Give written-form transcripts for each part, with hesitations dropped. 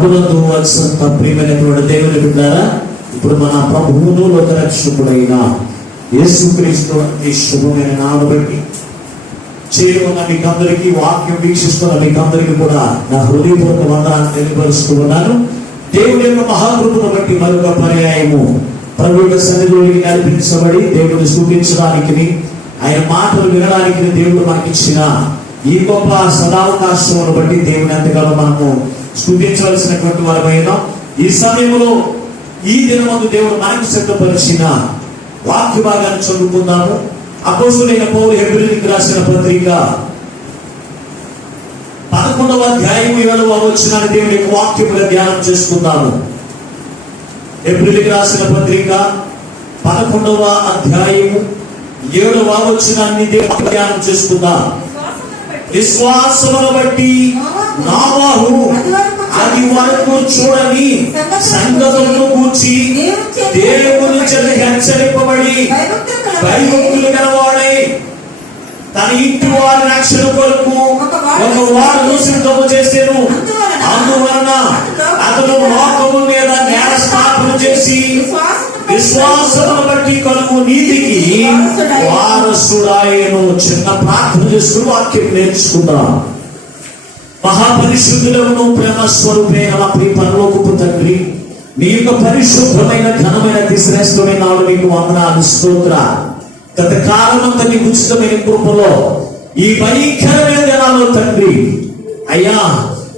ప్రభువునందు అత్యంత ప్రియమైనటువంటి దేవుని బిడ్డలారా, ఇప్పుడు మన ప్రభువును లోకరక్షకుడైన యేసుక్రీస్తు ఈ శుభమైన నామమును బట్టి చేరుకున్న మీకందరికీ, వాక్యం వీక్షిస్తున్న మీకందరికీ కూడా నా హృదయపూర్వక వందనాన్ని తెలియపరుస్తూ ఉన్నాను. దేవుని యొక్క మహాకృపను బట్టి మరొక పర్యాయము ప్రభు యొక్క సన్నిధిలోకి నడిపించబడి దేవుని స్తుతించడానికి, ఆయన మాటలు వినడానికి దేవుడు మనకిచ్చిన ఈ గొప్ప సదావకాశమును బట్టి దేవుని ఎంతగానో మనము స్తుతించవలసినటువంటి వారమైన ఈ సమయంలో ఈ దినమందు దేవుడు మనకు సిద్ధపరిచిన వాక్య భాగాన్ని చదువుకుందాము. అపోస్తలుడైన పౌలు హెబ్రీయులకు రాసిన పత్రిక 11వ అధ్యాయం 7వ వచనాన్ని దేవుని యొక్క వాక్యముగా ధ్యానం చేసుకుందాము. హెబ్రీయులకు రాసిన పత్రిక 11వ అధ్యాయం 7వ వచనాన్ని దేవుని ధ్యానం చేసుకుందాం. విశ్వాసమును బట్టి నోవహు అది వరకు చూడని సంగతులను గూర్చి దేవుని చేత హెచ్చరింపబడి భయభక్తులు గలవాడై తన ఇంటి వారి రక్షణ కొరకు ఒక వాడును సిద్ధము చేసెను. అందువలన అతను లోకము మీద నేర స్థాపన చేసి విశ్వాసమును బట్టి కలుగు నీతికి వారసుడాయను. చిన్న ప్రార్థన చేసుకుని వాక్యం నేర్చుకుందాం. మహాపరిశుద్ధులను ప్రేమ స్వరూపైన మా ప్రియ పరలోకపు తండ్రి, మీ యొక్క పరిశుభ్రమైన ఘనమైన అతి శ్రేష్టమైన నాడు మీకు వందనాలు, స్తోత్రాలు. గత కాలమంతా నీ ఉచితమైన కృపలో ఈ భయంకరమైన దినాల్లో తండ్రి అయ్యా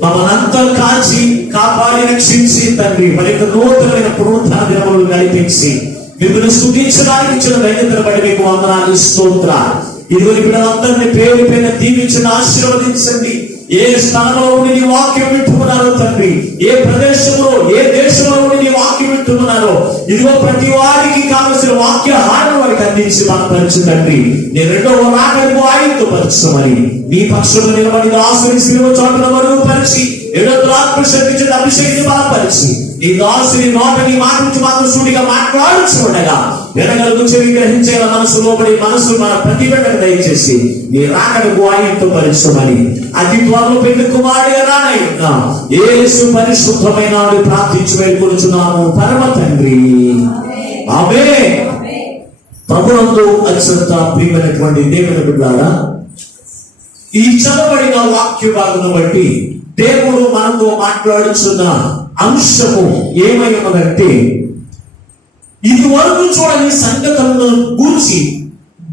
మమ్మల్నంతా కాచి కాపాడి రక్షించి తండ్రి మరి యొక్క నూతనమైన పునరుద్ధరణ దినములు నడిపించి మిమ్మల్ని స్తుతించడానికి ఇచ్చిన ధన్యతను బట్టి మీకు వందనాలు, స్తోత్రాలు. ఇదిగో బిడ్డలందరినీ పేరు పైన దీవించిన ఆశీర్వదించండి. ఏ స్థలంలో ఉండి నీ వాక్యం వింటున్నారో తండ్రి, ఏ ప్రదేశంలో ఏ దేశంలో ఉండి నీ వాక్యం వింటున్నారో ఇదిగో ప్రతి వారికి కావలసిన వాక్య హారం వారికి అందించి బలపరచు తండ్రి. నేను రెండవ రాకడకు ఆయనతో పరచమని నీ పక్షంలో నిలబడి దాసుని శిలువ చోటున మరుగుపరిచి ఎడొద్దు ఆత్మశక్తి అభిషేకిని బలపరిచి నీ దాసుని నోట నీ మాట నుంచి మాత్రం సూటిగా మాట్లాడుచుండగా వినగలకు చెవి గ్రహించేలా మనసు లోబడి మనసు మన ప్రతి బిడ్డకు దయచేసి నీ రాకడకు ఆయనతో పరచమని అతి త్వరలో పెళ్లి కుమారుడిగా రానయ్యున్నా యేసు పరిశుద్ధమైన ప్రార్థించి వేడుకొనుచున్నాము పరమ తండ్రి, ఆమేన్. ప్రభువునందు అత్యంత ప్రియమైనటువంటి దేవుని బిడ్డలారా, ఈ చదవబడిన వాక్య భాగమును బట్టి దేవుడు మనతో మాట్లాడుతున్న అంశము ఏమై ఉన్నదంటే, ఇది వరకు చూడని సంగతులను గూర్చి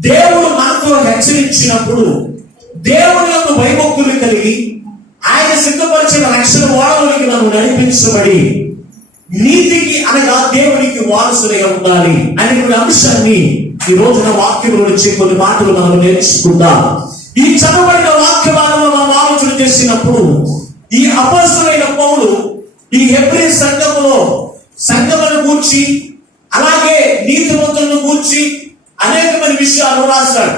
దేవుడు మనతో హెచ్చరించినప్పుడు దేవుని యొక్క భయభక్తులు కలిగి ఆయన సిద్ధపరిచిన రక్షణ ఓడలోనికి నన్ను నడిపించబడి నీతికి అనగా దేవునికి వారసులుగా ఉండాలి అనేటువంటి అంశాన్ని ఈ రోజున వాక్యంలో నుంచి కొన్ని మాటలు మనం నేర్చుకుందాం. ఈ చదవబడిన వాక్య భాగంలో మనం ఆలోచన చేసినప్పుడు ఈ అపొస్తలుడైన పౌలు ఈ హెబ్రీ సంఘములను గూర్చి అలాగే నీతిమంతులను గూర్చి అనేకమైన విషయాలు రాశాడు.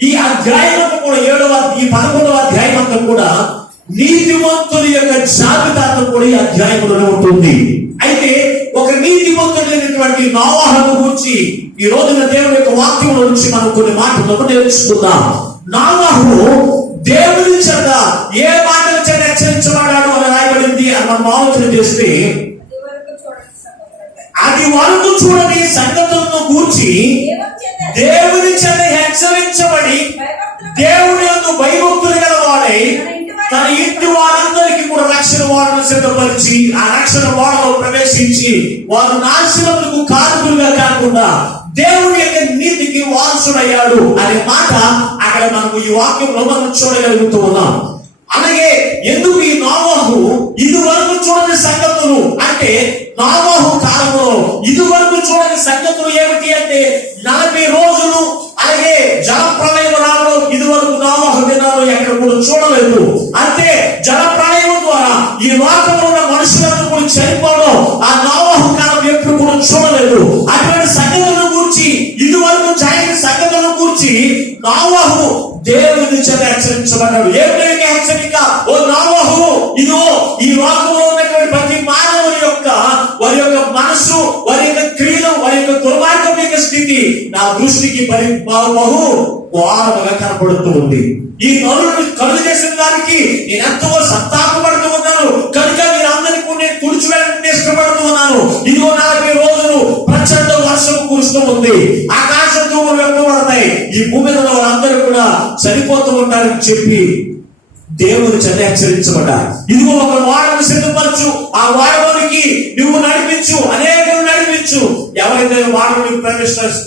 ఈ అధ్యాయం కూడా 11వ అధ్యాయం అంతా కూడా నీతిమంతుల యొక్క జాబితాతో కూడా ఈ అధ్యాయంలో ఉంటుంది. అయితే ఒక నీతిమంతుడైనటువంటి నోవహును గురించి ఈ రోజున దేవుని యొక్క వాక్యంలో నుంచి మనం కొన్ని మాటలను నేర్చుకుందాం. నోవహు దేవుని చేత ఏ మాటల చేత హెచ్చరించబడ్డాడు అని రాయబడింది అని మనం ఆలోచన చేస్తే, అది వరకు చూడని సంగతులను గూర్చి దేవుని చేత హెచ్చరించబడి దేవుని యందు భయభక్తులు గలవాడై తన ఇంటి వారందరికీ కూడా రక్షణ ఓడను సిద్ధపరిచి ఆ రక్షణ ఓడలో ప్రవేశించి వారు నాశనములకు కారకులుగా కాకుండా దేవుని యొక్క నీతికి వారసుడయ్యాడు అనే మాట అక్కడ మనకు ఈ వాక్యంలో మనం చూడగలుగుతూ ఉన్నాం. అలాగే ఎందుకు ఈ నోవహు ఇదివరకు చూడని సంగతులు అంటే, నోవహు కాలంలో ఇదివరకు చూడని సంగతులు ఏమిటి అంటే 40 రోజులు అలాగే జల ప్రళయం రావడం ఇదివరకు నోవహు దినాలు ఎక్కడ కూడా చూడలేదు. అంటే జల ప్రళయం ద్వారా ఈ లోకంలో ఉన్న మనుషులందరూ కూడా చనిపోవడం ఆ నోవహు కాలం ఎప్పుడు కూడా చూడలేదు. అటువంటి సంగతులను గూర్చి ఇదివరకు జరిగిన సంగతులను గూర్చి నోవహు దేవుని చేత హెచ్చరించబడ్డాడు. ఏమిటి హెచ్చరిక? ఓ నోవహు, ఇదో ఈ లోకంలో ఉన్నటువంటి ప్రతి మానవుని యొక్క వారి యొక్క మనసు, వారి యొక్క క్రియలు, వారి యొక్క దుర్మార్గం యొక్క స్థితి నా దృష్టికి బహు ఘోరముగా కనపడుతూ ఉంది. ఈ నరులను కలుగు చేసిన వారికి నేను ఎంతో సంతాపపడుతూ ఉన్నాను కనుక మీరు అందరికీ ఉంది, ఆకాశ తూములు వెంటబడతాయి, ఈ భూమి మీద వాళ్ళందరూ కూడా చనిపోతూ ఉంటారని చెప్పి దేవుని చేత హెచ్చరించబడ్డారు. ఇదిగో ఒక వాడను సిద్ధపరచు, ఆ వాడలోనికి నువ్వు నడిపించు, అనేకులు నడిపించు. ఎవరైతే వాడలోకి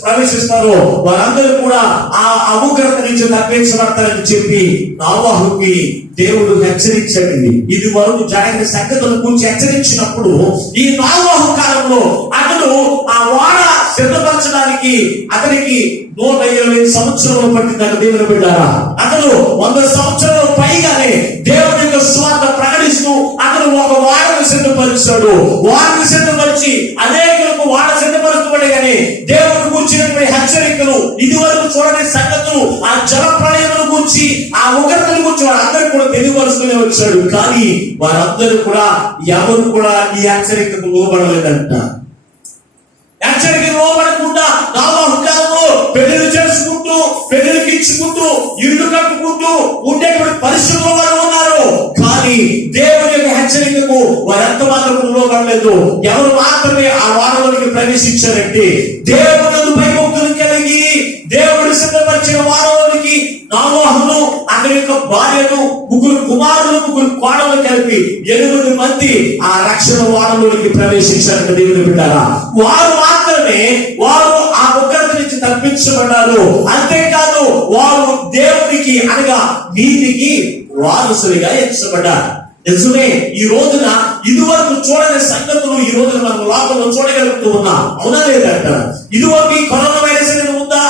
ప్రవేశిస్తారో వారందరూ కూడా ఆ ఉగ్రత నుంచి తప్పించబడతారని చెప్పి నోవహుకి దేవుడు హెచ్చరించాడండి. ఇది వరకు జరిగిన సంగతులను గురించి హెచ్చరించినప్పుడు ఈ నోవహు కాలంలో అతడు ఆ వాడ సిద్ధపరచడానికి అతనికి 120 సంవత్సరాలు పట్టిందని దేవుని బిడ్డారా. అతడు 100 సంవత్సరాలు పైగానే దేవుని యొక్క సువార్త ప్రకటిస్తూ అతను ఒక వాడను సిద్ధపరిచాడు. వాడను సిద్ధపరిచి అనేకులకు వాడ సిద్ధపరచబడగానే దేవుని కూర్చున్నటువంటి హెచ్చరికలు, ఇదివరకు చూడని సంగతులు, ఆ జల ప్రళయమును కూర్చి, ఆ ఉగ్రతను కూర్చి వారందరూ కూడా తెలియపరుస్తూనే వచ్చాడు. కానీ వారందరూ కూడా ఎవరు కూడా ఈ హెచ్చరికకు లోబడలేదంట. హెచ్చరిక లోబడకుండా నోవహు కాలంలో పెళ్లిళ్ళు చేసుకుంటూ, పెళ్లిళ్ళకి ఇచ్చుకుంటూ, ఇల్లు కట్టుకుంటూ ఉండేటువంటి పరిస్థితుల్లో వారు ఉన్నారు. కానీ దేవుని యొక్క హెచ్చరికకు వారెంత మాత్రం లోబడలేదు. ఎవరు మాత్రమే ఆ వాడలోనికి ప్రవేశించారంటే దేవుని భయభక్తులు కలిగి దేవుడు సిద్ధపరిచిన వాడలోనికి నోవహును, అతని యొక్క భార్యను, 3 కుమారులు, 3 కోడలు కలిపి 8 మంది ఆ రక్షణ వాడలోనికి ప్రవేశించారంట దేవుని బిడ్డారా. వారు మాత్రమే వారు ఆ ఉగ్రత నుంచి తప్పించబడ్డారు. అంతేకాదు వారు దేవునికి అనగా నీతికి వారసులుగా ఎంచబడ్డారు. నిజమే, ఈ రోజున ఇదివరకు చూడని సంగతులు ఈ రోజున మనం లోకంలో చూడగలుగుతూ ఉన్నాం. అవునా లేదంట? ఇదివరకు ఈ కరోనా వైరస్ అనేది ఉందా?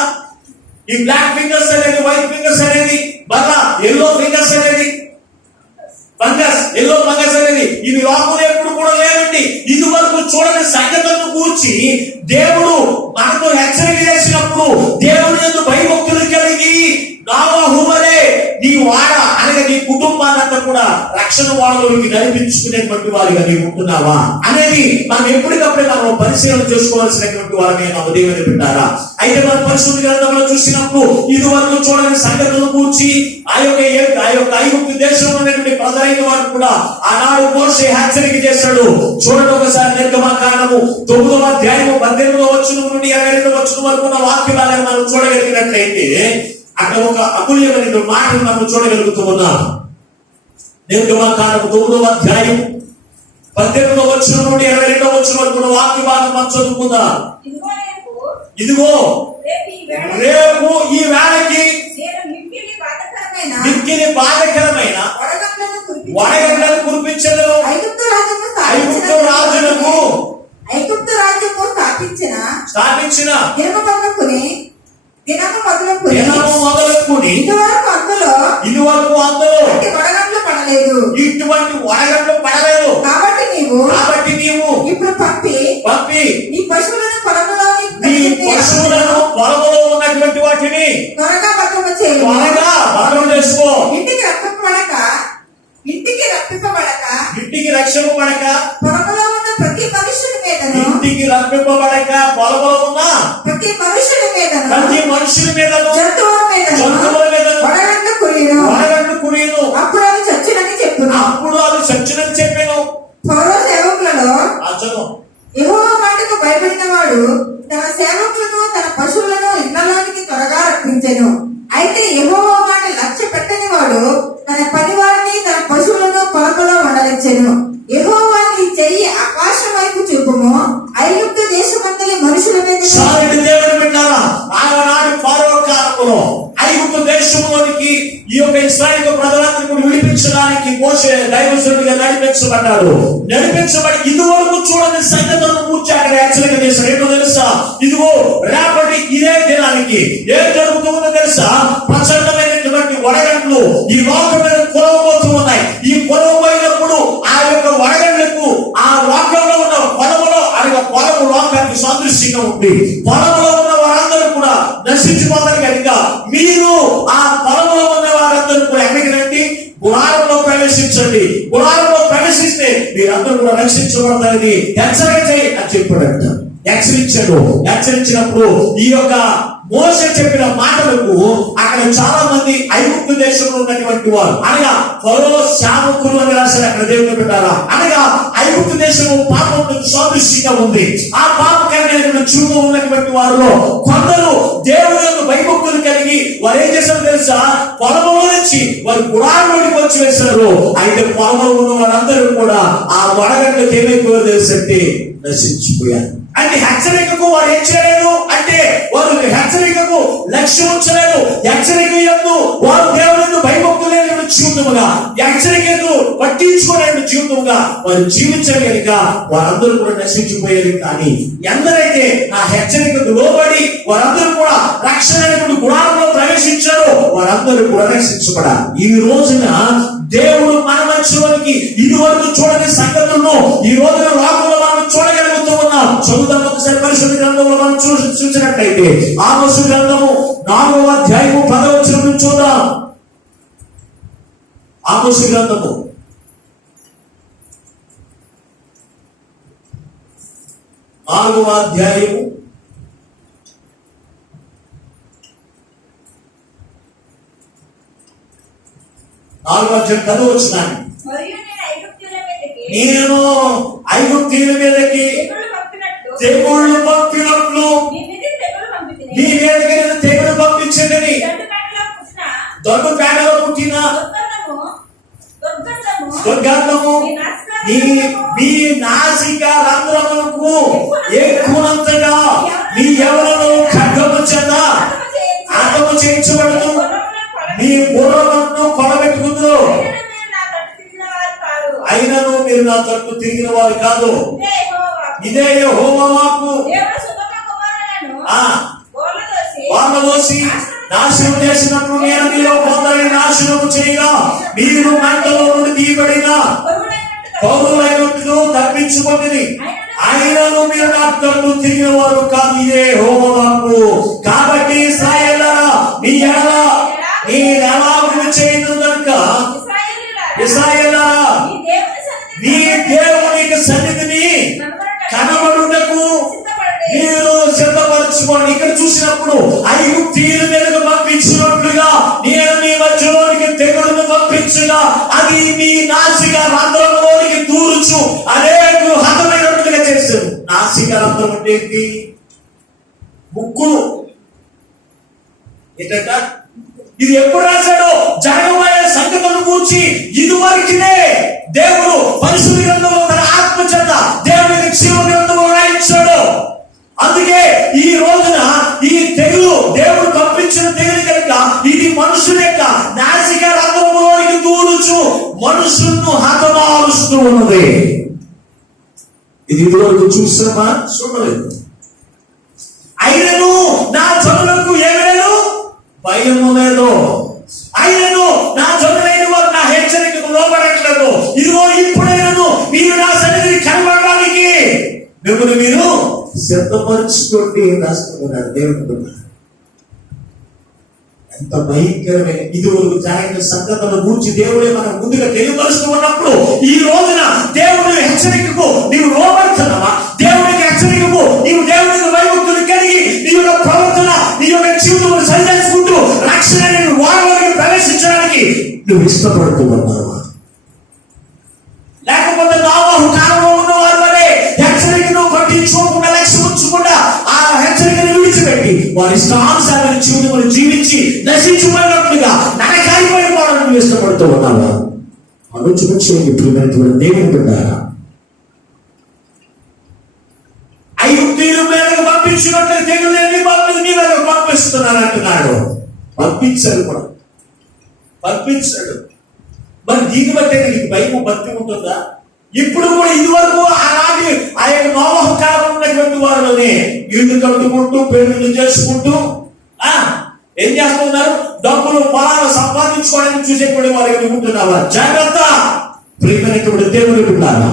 ఈ బ్లాక్ ఫింగర్స్ అనేది, వైట్ ఫింగర్స్ అనేది, మళ్ళా ఎల్లో ఫింగర్స్ అనేది, ఫంగస్, ఎల్లో ఫంగస్ అనేది ఇవి లోకంలో ఎప్పుడు కూడా లేవండి. ఇది వరకు చూడని సంగతులను కూర్చి దేవుడు మనకు హెచ్చరిక చేసినప్పుడు దేవుని యందు భయభక్తులు కలిగి నోవహు వలె నీ వాడ అనగా నీ కుటుంబాన్నంతా కూడా రక్షణ వాడలోకి నడిపించుకునేటువంటి వారిగా నీవు ఉంటున్నావా అనేది మనం ఎప్పటికప్పుడే మనం పరిశీలన చేసుకోవాల్సినటువంటి వారమే మనం దేవుని బిడ్డారా. అయితే మన పరిశుద్ధ గ్రంథంలో చూసినప్పుడు ఇది వరకు చూడని సంగతులను కూర్చి ఆ యొక్క ఐగుప్తు దేశంలో ఉన్నటువంటి ప్రజలైన వారు కూడా ఆనాడు మోషే హెచ్చరిక చేశాడు. చూడండి ఒకసారి నిర్గమకాండము 9వ అధ్యాయము 18వ వచనం నుండి 22వ వచనం వరకు ఉన్న వాక్యాలను మనం చూడగలిగినట్లయితే అక్కడ ఒక అమూల్యమైన మాటను మనం చూడగలుగుతూ ఉన్నాం. నిర్గమకాండము 9వ అధ్యాయం 18వ వచనం నుండి 22వ వచనం వరకు ఉన్న వాక్య భాగం మనం చదువుకుందాం. ఇదిగో రేపు ఈ వేళకి మిక్కిలి బాధకరమైన వడగండ్లను కురిపించదను. ఐగుప్తు రాజులకు స్థాపించిన దినము మొదలుకొని ఇదివరకు అందులో ఇటువంటి వడగండ్లు పడలేదు. కాబట్టి నీవు ఇప్పుడు పంపి నీ పశువులను పొలంలో ఉన్నటువంటి వాటిని త్వరగా భద్రం చేసుకో. ఇంటికి రక్షింపబడక పొలంలో ఉన్న ప్రతి మనుషుని మీదను, ఇంటికి రక్షింపబడక పొలంలో ఉన్న ప్రతి మనుషుని మీదను, జంతువుల మీదను వడగండ్లు కురియను. అప్పుడు అవి చచ్చునని చెప్పాను. ఫరో సేవకులలో యెహోవా మాటకు భయపడిన వాడు తన సేవకులను, తన పశువులను ఇళ్లలోనికి త్వరగా రప్పించెను. అయితే యెహోవా మాట లక్ష్య పెట్టని వాడు తన పనివారిని, తన పశువులను పొలంలో ఉండనిచ్చెను. యెహోవా నీ చెయ్యి ఆకాశం వైపు చూపుము, ఐగుప్తు దేశమంతటి మనుషుల మీద. ఐగుప్తు దేశంలోనికి ఈ యొక్క ఇశ్రాయేలు ప్రజలందరినీ విడిపించడానికి మోషే దైవజనుడిగా నడిపించబడి ఇదివరకు చూడని సంగతులను కూర్చి అక్కడ హెచ్చరిక చేశాడు. ఏంటో తెలుసా? ఇదిగో రేపటి ఇదే దినానికి ఏం జరుగుతుందో తెలుసా? ప్రచండమైనటువంటి వడగండ్లు ఈ లోకం మీద కొలవబోతూ ఉన్నాయి. ఈ కొలవబోయినప్పుడు ఆ యొక్క వడగండ్లకు ఆ లోకంలో ఉన్న పొలములో పొలము లోకానికి సాదృశ్యంగా ఉంది. పొలంలో ఉన్న వారందరూ కూడా నశించిపోతారు కనుక మీరు ఆ పొలంలో ఉన్న వారందరూ కూడా ఎక్కడికి రండి, గుడారంలో ప్రవేశించండి. గుడారంలో ప్రవేశిస్తే మీరందరూ కూడా రక్షించబడతారని హెచ్చరిక అని చెప్పాడంట. హెచ్చరించినప్పుడు ఈ యొక్క మోషే చెప్పిన మాటలకు అక్కడ చాలా మంది ఐగుప్తు దేశంలో ఉన్నటువంటి వారు అనగా ఫరో సేవకులు అని రాశారు. అక్కడ దేవుని పెట్టారా అనగా ఐగుప్తు దేశం దేశము పాపములకు సాదృశ్యంగా ఉంది. ఆ పాపకరమైన జీవితం ఉన్నటువంటి వారిలో కొందరు దేవుని యొక్క భయభక్తులు కలిగి వారు ఏం చేశారు తెలుసా? పొలంలో నుంచి వారు గుడారంలోకి వచ్చి వేశారు. అయితే పొలంలో ఉన్న వారందరూ కూడా ఆ వడగంటకు ఏమైపోయారు తెలుసంటే నశించిపోయారు. అంటే హెచ్చరికకు వారు ఏం చేయలేదు అంటే వారు హెచ్చరికకు లక్ష్యం ఉంచలేదు. హెచ్చరిక యందు వారు దేవుని భయభక్తులు జీవితముగా, హెచ్చరికను పట్టించుకునే జీవితంగా వారు జీవించగలిక వారందరూ కూడా నశించిపోయారు. కానీ ఎందరైతే ఆ హెచ్చరికకు లోబడి వారందరూ కూడా రక్షణ గుడారంలో ప్రవేశించారో వారందరూ కూడా రక్షించబడాలి. ఈ రోజున దేవుడు మన మధ్యలోనికి ఇదివరకు చూడని సంగతులను ఈ రోజున లోకంలో మనం చూడగలుగుతూ ఉన్నాం. చదువుదాం ఒకసారి పరిశుద్ధ గ్రంథంలో మనం చూసినట్లయితే ఆమోసు గ్రంథము 4వ అధ్యాయము 10వ వచనం చూద్దాం. ఆమోసు గ్రంథము 4వ అధ్యాయము 10వ వచనాన్ని నేను ఐగుప్తీయుల మీదకి తెగుళ్ళు పంపినట్లు నీ మీదకి నేను తెగులు పంపించదని దొడ్డు పేడలో పుట్టిన దుర్గంధము మీ నాసిక రంధ్రములకు ఎక్కునంతగా మీ ఎవరిలో ఖడ్గము చేత అర్థము చేయించబడదు. మీ బుర్రలను కొడబెట్టుకుందరు. అయినను మీరు నా తట్టు తిరిగిన వారు కాదు. ఇదే యెహోవా వాక్కు. వాళ్ళదోసి నాశనం చేసినప్పుడు నేను మీలో కొందరిని నాశనం చేయగా మీరు మంటలో నుండి తీయబడిన పౌరులైనట్లు తప్పించుకుంటుంది. అయినను మీరు నా తట్టు తిరిగిన వారు కాదు. ఇదే యెహోవా వాక్కు. కాబట్టి ఇశ్రాయేలులారా మీ ఎడల నేను ఎలాగూ చేయను కనుక ఇశ్రాయేలులారా నీ దేవునికి సన్నిధిని కనబడుటకు మీరు సిద్ధపరచుకోండి. ఇక్కడ చూసినప్పుడు ఐగుప్తీయుల మీదకు పంపించినట్లుగా నేను మీ మధ్యలోనికి తెగులును పంపించుగా అది మీ నాసిక రంధ్రంలోనికి దూరుచు అనేక హతమైనట్లుగా చేశారు. నాసిక రంధ్రం అంటే ఏంటి? ముక్కులు. ఏంటంట? ఇది ఎప్పుడు రాశాడో జరగబోయే సంగతులను కూర్చి ఇదివరకునే దేవుడు పరిశుద్ధ గ్రంథంలో తన ఆత్మ చేత దేవునికి జీవ గ్రంథంలో రాయించాడు. అందుకే ఈ రోజున ఈ తెగులు దేవుడు పంపించిన తెగులు కనుక ఇది మనుషుల యొక్క నాసిక రంధ్రంలోనికి దూరుచు మనుషులను హతమారుస్తూ ఉన్నది. ఇది ఇదివరకు చూసామా? చూడలేదు. అయినను నా జనులకు ఏమి లేదు? భయము లేదు. అయినను నా జనులైన వారు నా హెచ్చరికకు లోబడట్లేదు. ఇదిగో ఇప్పుడైనను మీరు నా సన్నిధిని కనబడడానికి మిమ్మల్ని మీరు సిద్ధపరచుకోండి రాసుకున్నాడు దేవుడు. ఎంత భయంకరమైన ఇదివరకు జరిగిన సంగతులను గురించి దేవుడే మనం ముందుగా తెలియపరుస్తూ ఉన్నప్పుడు ఈ రోజున దేవుని హెచ్చరికకు నీవు లోబడుతున్నావా? దేవునికి హెచ్చరికకు నీవు దేవునికి భయభక్తులు కలిగి నీ యొక్క ప్రవర్తన నీ యొక్క జీవితంలో సరి చేసుకుంటూ రక్షణ వారిలోకి ప్రవేశించడానికి నువ్వు ఇష్టపడుతూ ఉన్నావా? లేకపోతే నోవహు కాలంలో ఉన్న వారి వలె హెచ్చరికను పట్టించుకోకుండా లక్ష్యం ఉంచకుండా ఆ హెచ్చరికను విడిచిపెట్టి వారి ఇష్టానుసారమైన జీవితంలో జీవించి నశించిపోయినట్లుగా నరకాయిపోయిపోవడానికి నువ్వు ఇష్టపడుతూ ఉన్నావా? ఆలోచన చేయండి. దేవుని బిడ్డారా, ఐగుప్తీయుల మీదకు పంపించినట్లు తెగులేని పంపిణీ నీ మీదకు పంపిస్తున్నాను అంటున్నాడు. పంపించాడు కూడా, పంపించాడు. మరి దీన్ని బట్టి నీకు భయం భక్తి ఉంటుందా? ఇప్పుడు కూడా ఇదివరకు ఆనాటి ఆ యొక్క నోవహు కాలం ఉన్నటువంటి వారిలోనే ఇల్లు కట్టుకుంటూ పెళ్లిళ్ళు చేసుకుంటూ ఏం చేస్తున్నారు? డబ్బులు పొలాలు సంపాదించుకోవడానికి చూసేటువంటి వారికి ఉంటున్నావా? జాగ్రత్త. ప్రియమైనటువంటి దేవుని బిడ్డలారా,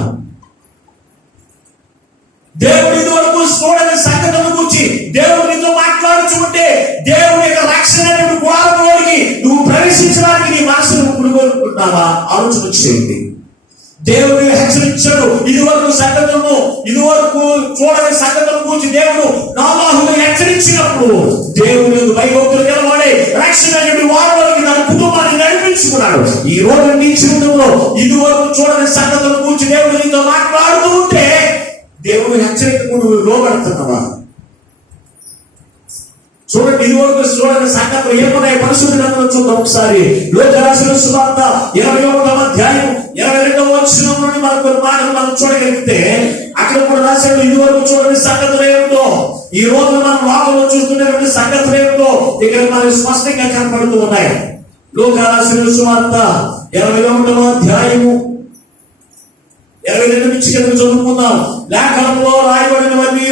దేవుడి వరకు చూడని సంగతుల గురించి దేవుడు నీతో మాట్లాడుచుంటే దేవుని యొక్క రక్షణ ద్వారంలోనికి నువ్వు ప్రవేశించడానికి నీ మనసును పురుగొనుకుంటున్నావా? ఆలోచన చేయండి. దేవుడు హెచ్చరించాడు. ఇదివరకు సంగతులను ఇదివరకు చూడని సంగతుల గురించి దేవుడు నోవహును హెచ్చరించినప్పుడు దేవుడు భయభక్తులు గలవాడే రక్షణ వారిలోకి తన కుటుంబాన్ని నడిపించుకున్నాడు. ఈ రోజు నీ జీవితంలో ఇదివరకు చూడని సంగతుల గురించి దేవుడు నీతో మాట్లాడుతూ ఉంటే దేవుని హెచ్చరికకు నువ్వు లోబడుతున్నావా? చూడండి, ఇది వరకు చూడండి సంగతులు ఏమున్నాయి పరిశుద్ధ గ్రంథంలో చూద్దాం ఒకసారి. లోక రాసిన సువార్త 21వ అధ్యాయం 22వ వచనం నుండి మనకు కొన్ని మాటలు మనం చూడగలిగితే అక్కడ కూడా రాశాడు. ఇది వరకు చూడండి సంగతులు ఏమిటో, ఈ రోజు మనం లోకంలో చూస్తున్నటువంటి సంగతులు ఏమిటో ఇక్కడ మనకు స్పష్టంగా కనపడుతూ ఉన్నాయి. లోక రాసిన సువార్త 21వ అధ్యాయము 22 నుంచి కిందకు చదువుకుందాం. లేఖనంలో రాయబడినవన్నీ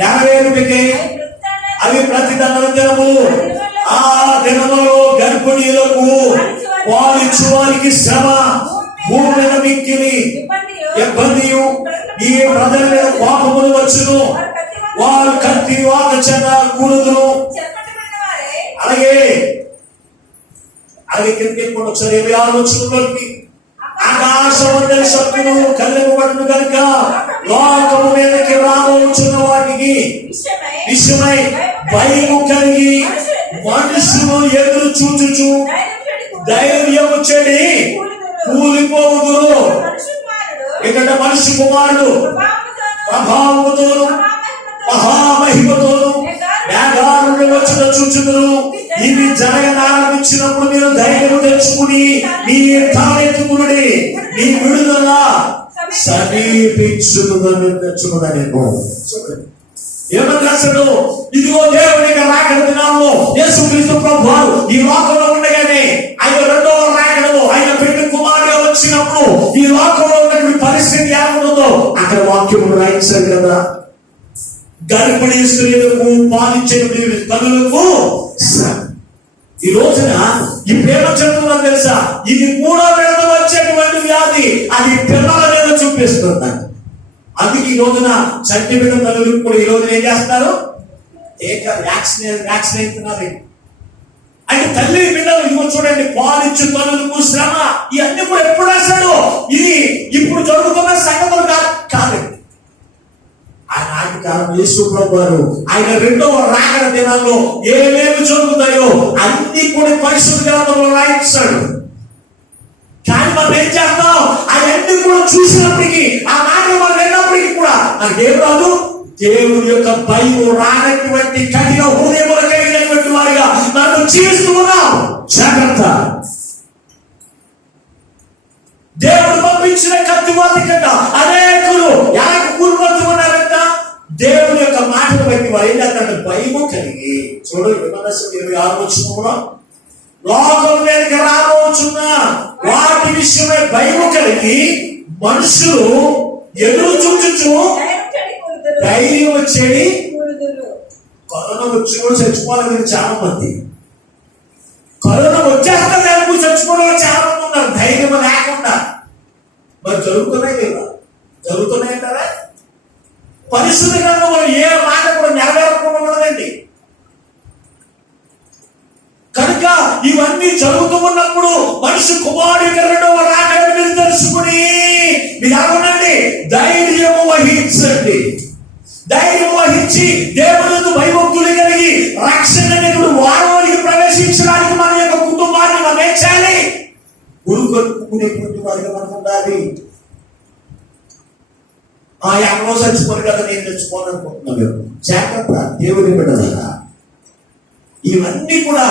నెరవేరుటకే అవి ప్రతి దినము ఆ దినములో గర్భిణీలకు పాలిచ్చు వారికి శ్రమ, భూమి మీద మిక్కిలి ఇబ్బందియు, ఈ ప్రజల మీద కోపములు వచ్చును, వారు కత్తి వాత చెన్న కూరుదును. అలాగే అది కిందకి ఒకసారి 26 వచనంలోకి ఆకాశమందరి శక్తులు కలిగిపడును కనుక లోకము మీదకి రావచ్చున్న వాటికి విషయమై భయము కలిగి మనుషులు ఎదురు చూచుచు ధైర్యము చెడి కూలిపోవుదురు. ఇక్కడ మనిషి కుమారుడు ప్రభావముతోను మహామహిమతోను మేఘాలను వచ్చిన చూచుదురు. ఇవి జరగనారంభించినప్పుడు మీరు ధైర్యం తెచ్చుకుని నీ తాళెత్తుకునుడి, నీ విడుదల సమీపించుదని తెచ్చుకున్నదని. ఏమని రాశాడు? ఇదిగో దేవుని రాకడ దినాల్లో యేసుక్రీస్తు ప్రభువారు ఈ లోకంలో ఉండగానే ఆయన రెండవ రాకడలో ఆయన పెళ్లి కుమారుడుగా వచ్చినప్పుడు ఈ లోకంలో ఉన్నటువంటి పరిస్థితి ఏమవుతుందో అక్కడ వాక్యములు రాయించారు కదా. గర్భిణీ స్త్రీలకు పాలించే తల్లులకు ఈ రోజున ఇప్పుడు ఏమో తెలుసా, ఇది మూడో నెలలో వచ్చేటువంటి వ్యాధి అది పిల్లల మీద చూపిస్తుంది. అందుకే ఈ రోజున చంటి బిడ్డ తల్లులకు కూడా ఈ రోజున ఏం చేస్తారు, వ్యాక్సిన్ అవుతున్నారు. అంటే తల్లి బిడ్డలు ఇదిగో చూడండి, పాలిచ్చు తల్లులకు శ్రమ, ఇవన్నీ కూడా ఎప్పుడు రాశాడు? ఇది ఇప్పుడు జరుగుతున్న సంగతులు కాదు. ఆనాటి కాలం యేసు ప్రభు వారు ఆయన రెండవ రాకడ దినాల్లో ఏమేమి జరుగుతాయో అన్ని కూడా పరిశుద్ధ గ్రంథంలో రాయించాడు. కానీ మనం ఏం చేస్తాం, అవన్నీ కూడా చూసినప్పటికీ ఆ మాటలు మనం విన్నప్పటికీ కూడా మనకేం రాదు. దేవుని యొక్క భయం రానటువంటి కఠిన హృదయములు కలిగినటువంటి వారిగా మనం జీవిస్తూ ఉన్నాం. జాగ్రత్త. దేవుడు పంపించిన కత్తివాత కన్నా అనేకులు ఎలా కూరుకొస్తూ ఉన్నారంట. దేవుని యొక్క మాటలు బట్టి వారు ఏం చేస్తారంటే భయము కలిగి, చూడండి 26వ వచనంలో లోకం మీదకి రాబోచున్న వాటి విషయమై భయము కలిగి మనుషులు ఎదురు చూచుచు ధైర్యం వచ్చేది. కరోనా వచ్చి కూడా చచ్చిపోవాలని చాలా మంది, కరోనా వచ్చేస్తా దానికి చచ్చిపోవడం చాలా మంది ఉన్నారు ధైర్యం లేకుండా. మరి జరుగుతున్నాయి కదా, జరుగుతున్నాయంటారా? పరిశుద్ధ గ్రంథంలో ఏ మాట కూడా నెరవేరకుండా ఉండదండి. కనుక ఇవన్నీ జరుగుతూ ఉన్నప్పుడు మనిషి కుమారుడికి రెండవ రాకడని మీరు తెలుసుకుని మీరు ఏమనండి, ధైర్యము వహించండి. ధైర్యం వహించి దేవుడు భయభక్తులు కలిగి రక్షణ వారంలోకి ప్రవేశించడానికి మన యొక్క కుటుంబాన్ని మనం ఏం చేయాలి? గురుకొట్టుకునేటువంటి వారిగా మనం ఉండాలి. ఎవరో చచ్చిపోరు కదా నేను తెచ్చుకోవాలనుకుంటున్నాను. జాగ్రత్త, దేవుని బిడ్డలారా. ఇవన్నీ కూడా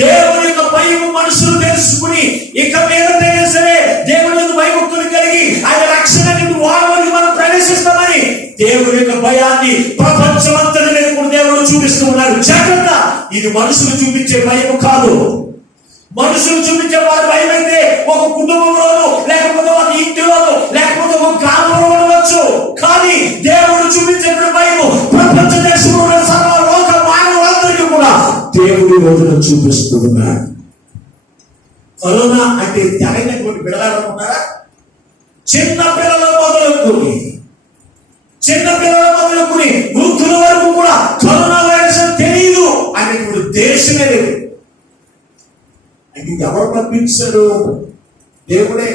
దేవుని యొక్క భయం మనుషులు తెలుసుకుని ఇక మీద సరే దేవుని యొక్క భయభక్తులు కలిగి ఆయన రక్షణ వారంలోకి మనం ప్రవేశిస్తామని దేవుని యొక్క భయాన్ని ప్రపంచమంతటి మీద కూడా దేవుడు చూపిస్తూ ఉన్నారు. జాగ్రత్త, ఇది మనుషులు చూపించే భయం కాదు. మనుషులు చూపించే వారి భయం అయితే ఒక కుటుంబంలోనూ లేకపోతే ఒక ఇంటిలోనూ లేకపోతే ఒక గ్రామంలో ఉండవచ్చు. కానీ దేవుడు చూపించే భయం ప్రపంచ దేశంలో సర్వలోక మానవులందరికీ కూడా దేవుడి రోజున చూపిస్తూ ఉన్నాడు. కరోనా అంటే తెలియనటువంటి పిల్లలు ఉన్నారా? చిన్న పిల్లల మొదలుకొని వృద్ధుల వరకు కూడా కరోనా వైరస్ తెలియదు అనేటువంటి దేశమే లేదు. ఇది ఎవరు పంపించారు? దేవుడే.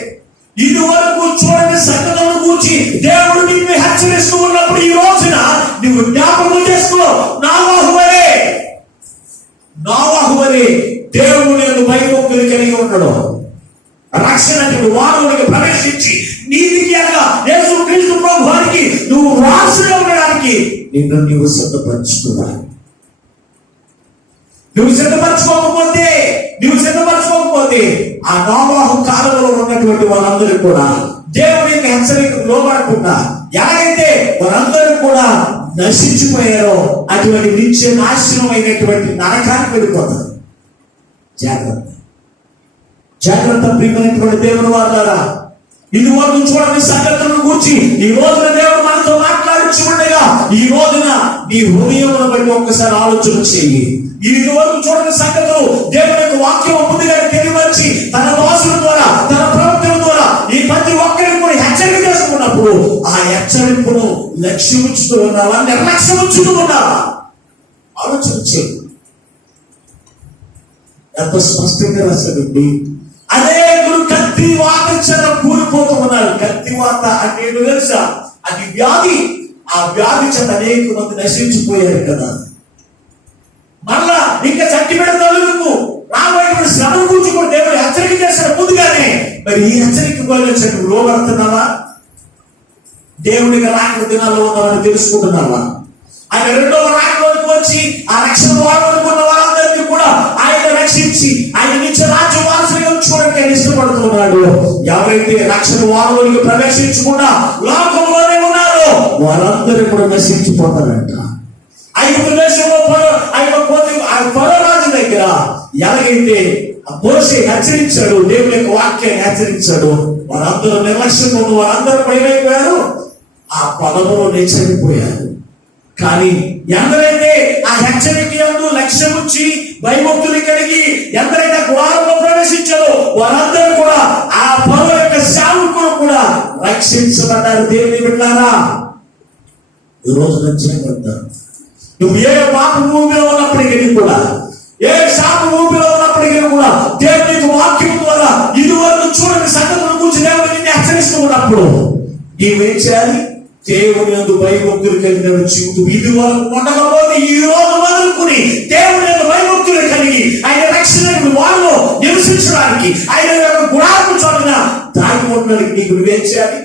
ఇది వరకు చూడని సంగతులను గురించి దేవుడు నిన్ను హెచ్చరిస్తూ ఉన్నప్పుడు ఈ రోజున నువ్వు జ్ఞాపకం చేసుకో. నోవహు వలె దేవుని భయభక్తులు కలిగి ఉండడం, రక్షణ వారంలోకి ప్రవేశించి నీతికి అనగా యేసుక్రీస్తు ప్రభువానికి నువ్వు వారసుగా ఉండడానికి నిన్ను నీవు సిద్ధపరచుకోవాలి. నువ్వు సిద్ధపరచుకోకపోతే ఆ నోవాహు కాలంలో ఉన్నటువంటి వాళ్ళందరూ కూడా దేవుని యొక్క హెచ్చరికకు లోబడకుండా ఎలాగైతే వారందరూ కూడా నశించిపోయారో అటువంటి నిత్య నాశనమైనటువంటి నరకానికి వెళ్ళిపోతారు. జాగ్రత్త జాగ్రత్త ప్రియమైనటువంటి దేవుని వారులారా, ఇదివరకు చూడని సంగతులను గూర్చి ఈ రోజున దేవుడు మనతో మాట్లాడుచుండగా ఈ రోజున నీ హృదయమును బట్టి ఒక్కసారి ఆలోచన చేయి. ఇదివరకు చూడని సంగతులు దేవుని యొక్క వాక్యం ముందుగా తెలియవచ్చి తన దాసుల ద్వారా తన ప్రవక్తల ద్వారా ఈ ప్రతి ఒక్కరిని కూడా హెచ్చరిక చేసుకున్నప్పుడు ఆ హెచ్చరికను లక్ష్యం ఉంచుతూ ఉన్నావా, నిర్లక్ష్యం ఉంచుతూ ఉన్నావా? ఆలోచన చేయి. ఎంత స్పష్టంగా రాశాడండి. అనేకులు కత్తి వాత చేత కూలిపోతూ ఉన్నారు. కత్తి వాత అంటే ఏంటో తెలుసా? అది వ్యాధి. ఆ వ్యాధి చేత అనేక మంది నశించిపోయారు కదా. మళ్ళా ఇంకా చట్టి పెడతాను రాబోయే శ్రమ గురించి కూడా దేవుడు హెచ్చరిక చేశాడు ముందుగానే. మరి ఈ హెచ్చరిక నువ్వు లోబడుతున్నావా? దేవుడికి రాకడ దినాల్లో ఉన్నామని తెలుసుకుంటున్నావా? ఆయన రెండవ రాకడకు వచ్చి ఆ రక్షణ వాడుకున్న వారందరినీ కూడా ఆయన రక్షించి ఆయన నిత్య రాజ్య వారసులుగా చూడడానికి ఆయన ఇష్టపడుతున్నాడు. ఎవరైతే రక్షణ వారంలోకి ప్రవేశించకుండా లోకంలోనే ఉన్నారో వారందరూ కూడా నశించిపోతారంట. ఐదు దేశంలో రాజు దగ్గర ఎలాగైతే మోషే హెచ్చరించాడు, దేవుని యొక్క వాక్యాన్ని హెచ్చరించాడు, వారందరూ నిర్లక్ష్యంగా ఉన్న వారందరూ ఏమైపోయారు? ఆ పొలంలో చనిపోయారు. కానీ ఎందరైతే ఆ హెచ్చరిక యందు లక్ష్యం ఉంచి భయభక్తులు కలిగి ఎందరైతే ద్వారంలో ప్రవేశించారో వారందరూ కూడా ఆ పొలం యొక్క సేవకులు కూడా రక్షించబడ్డారు. దేవుని బిడ్డలారా, ఈ రోజు రక్షించబడ్డారు. నువ్వు ఏ పాప భూమిలో ఉన్నప్పటికీ కూడా, ఏ శాప భూమిలో ఉన్నప్పటికీ కూడా దేవుని వాక్యం ద్వారా ఇదివరకు చూడని సంగతుల గురించి దేవుడు నిన్ను హెచ్చరిస్తూ ఉన్నప్పుడు నీవేం చేయాలి? దేవుని యందు భయభక్తులు కలిగిన జీవితం ఇదివరకు ఉండకపోతే ఈ రోజు మొదలుకుని దేవుని యందు భయభక్తులు కలిగి ఆయన రక్షణ వాళ్ళు నివసించడానికి ఆయన యొక్క గుణాలను చోటున దాగి ఉండడానికి నీకు నువ్వేం చేయాలి?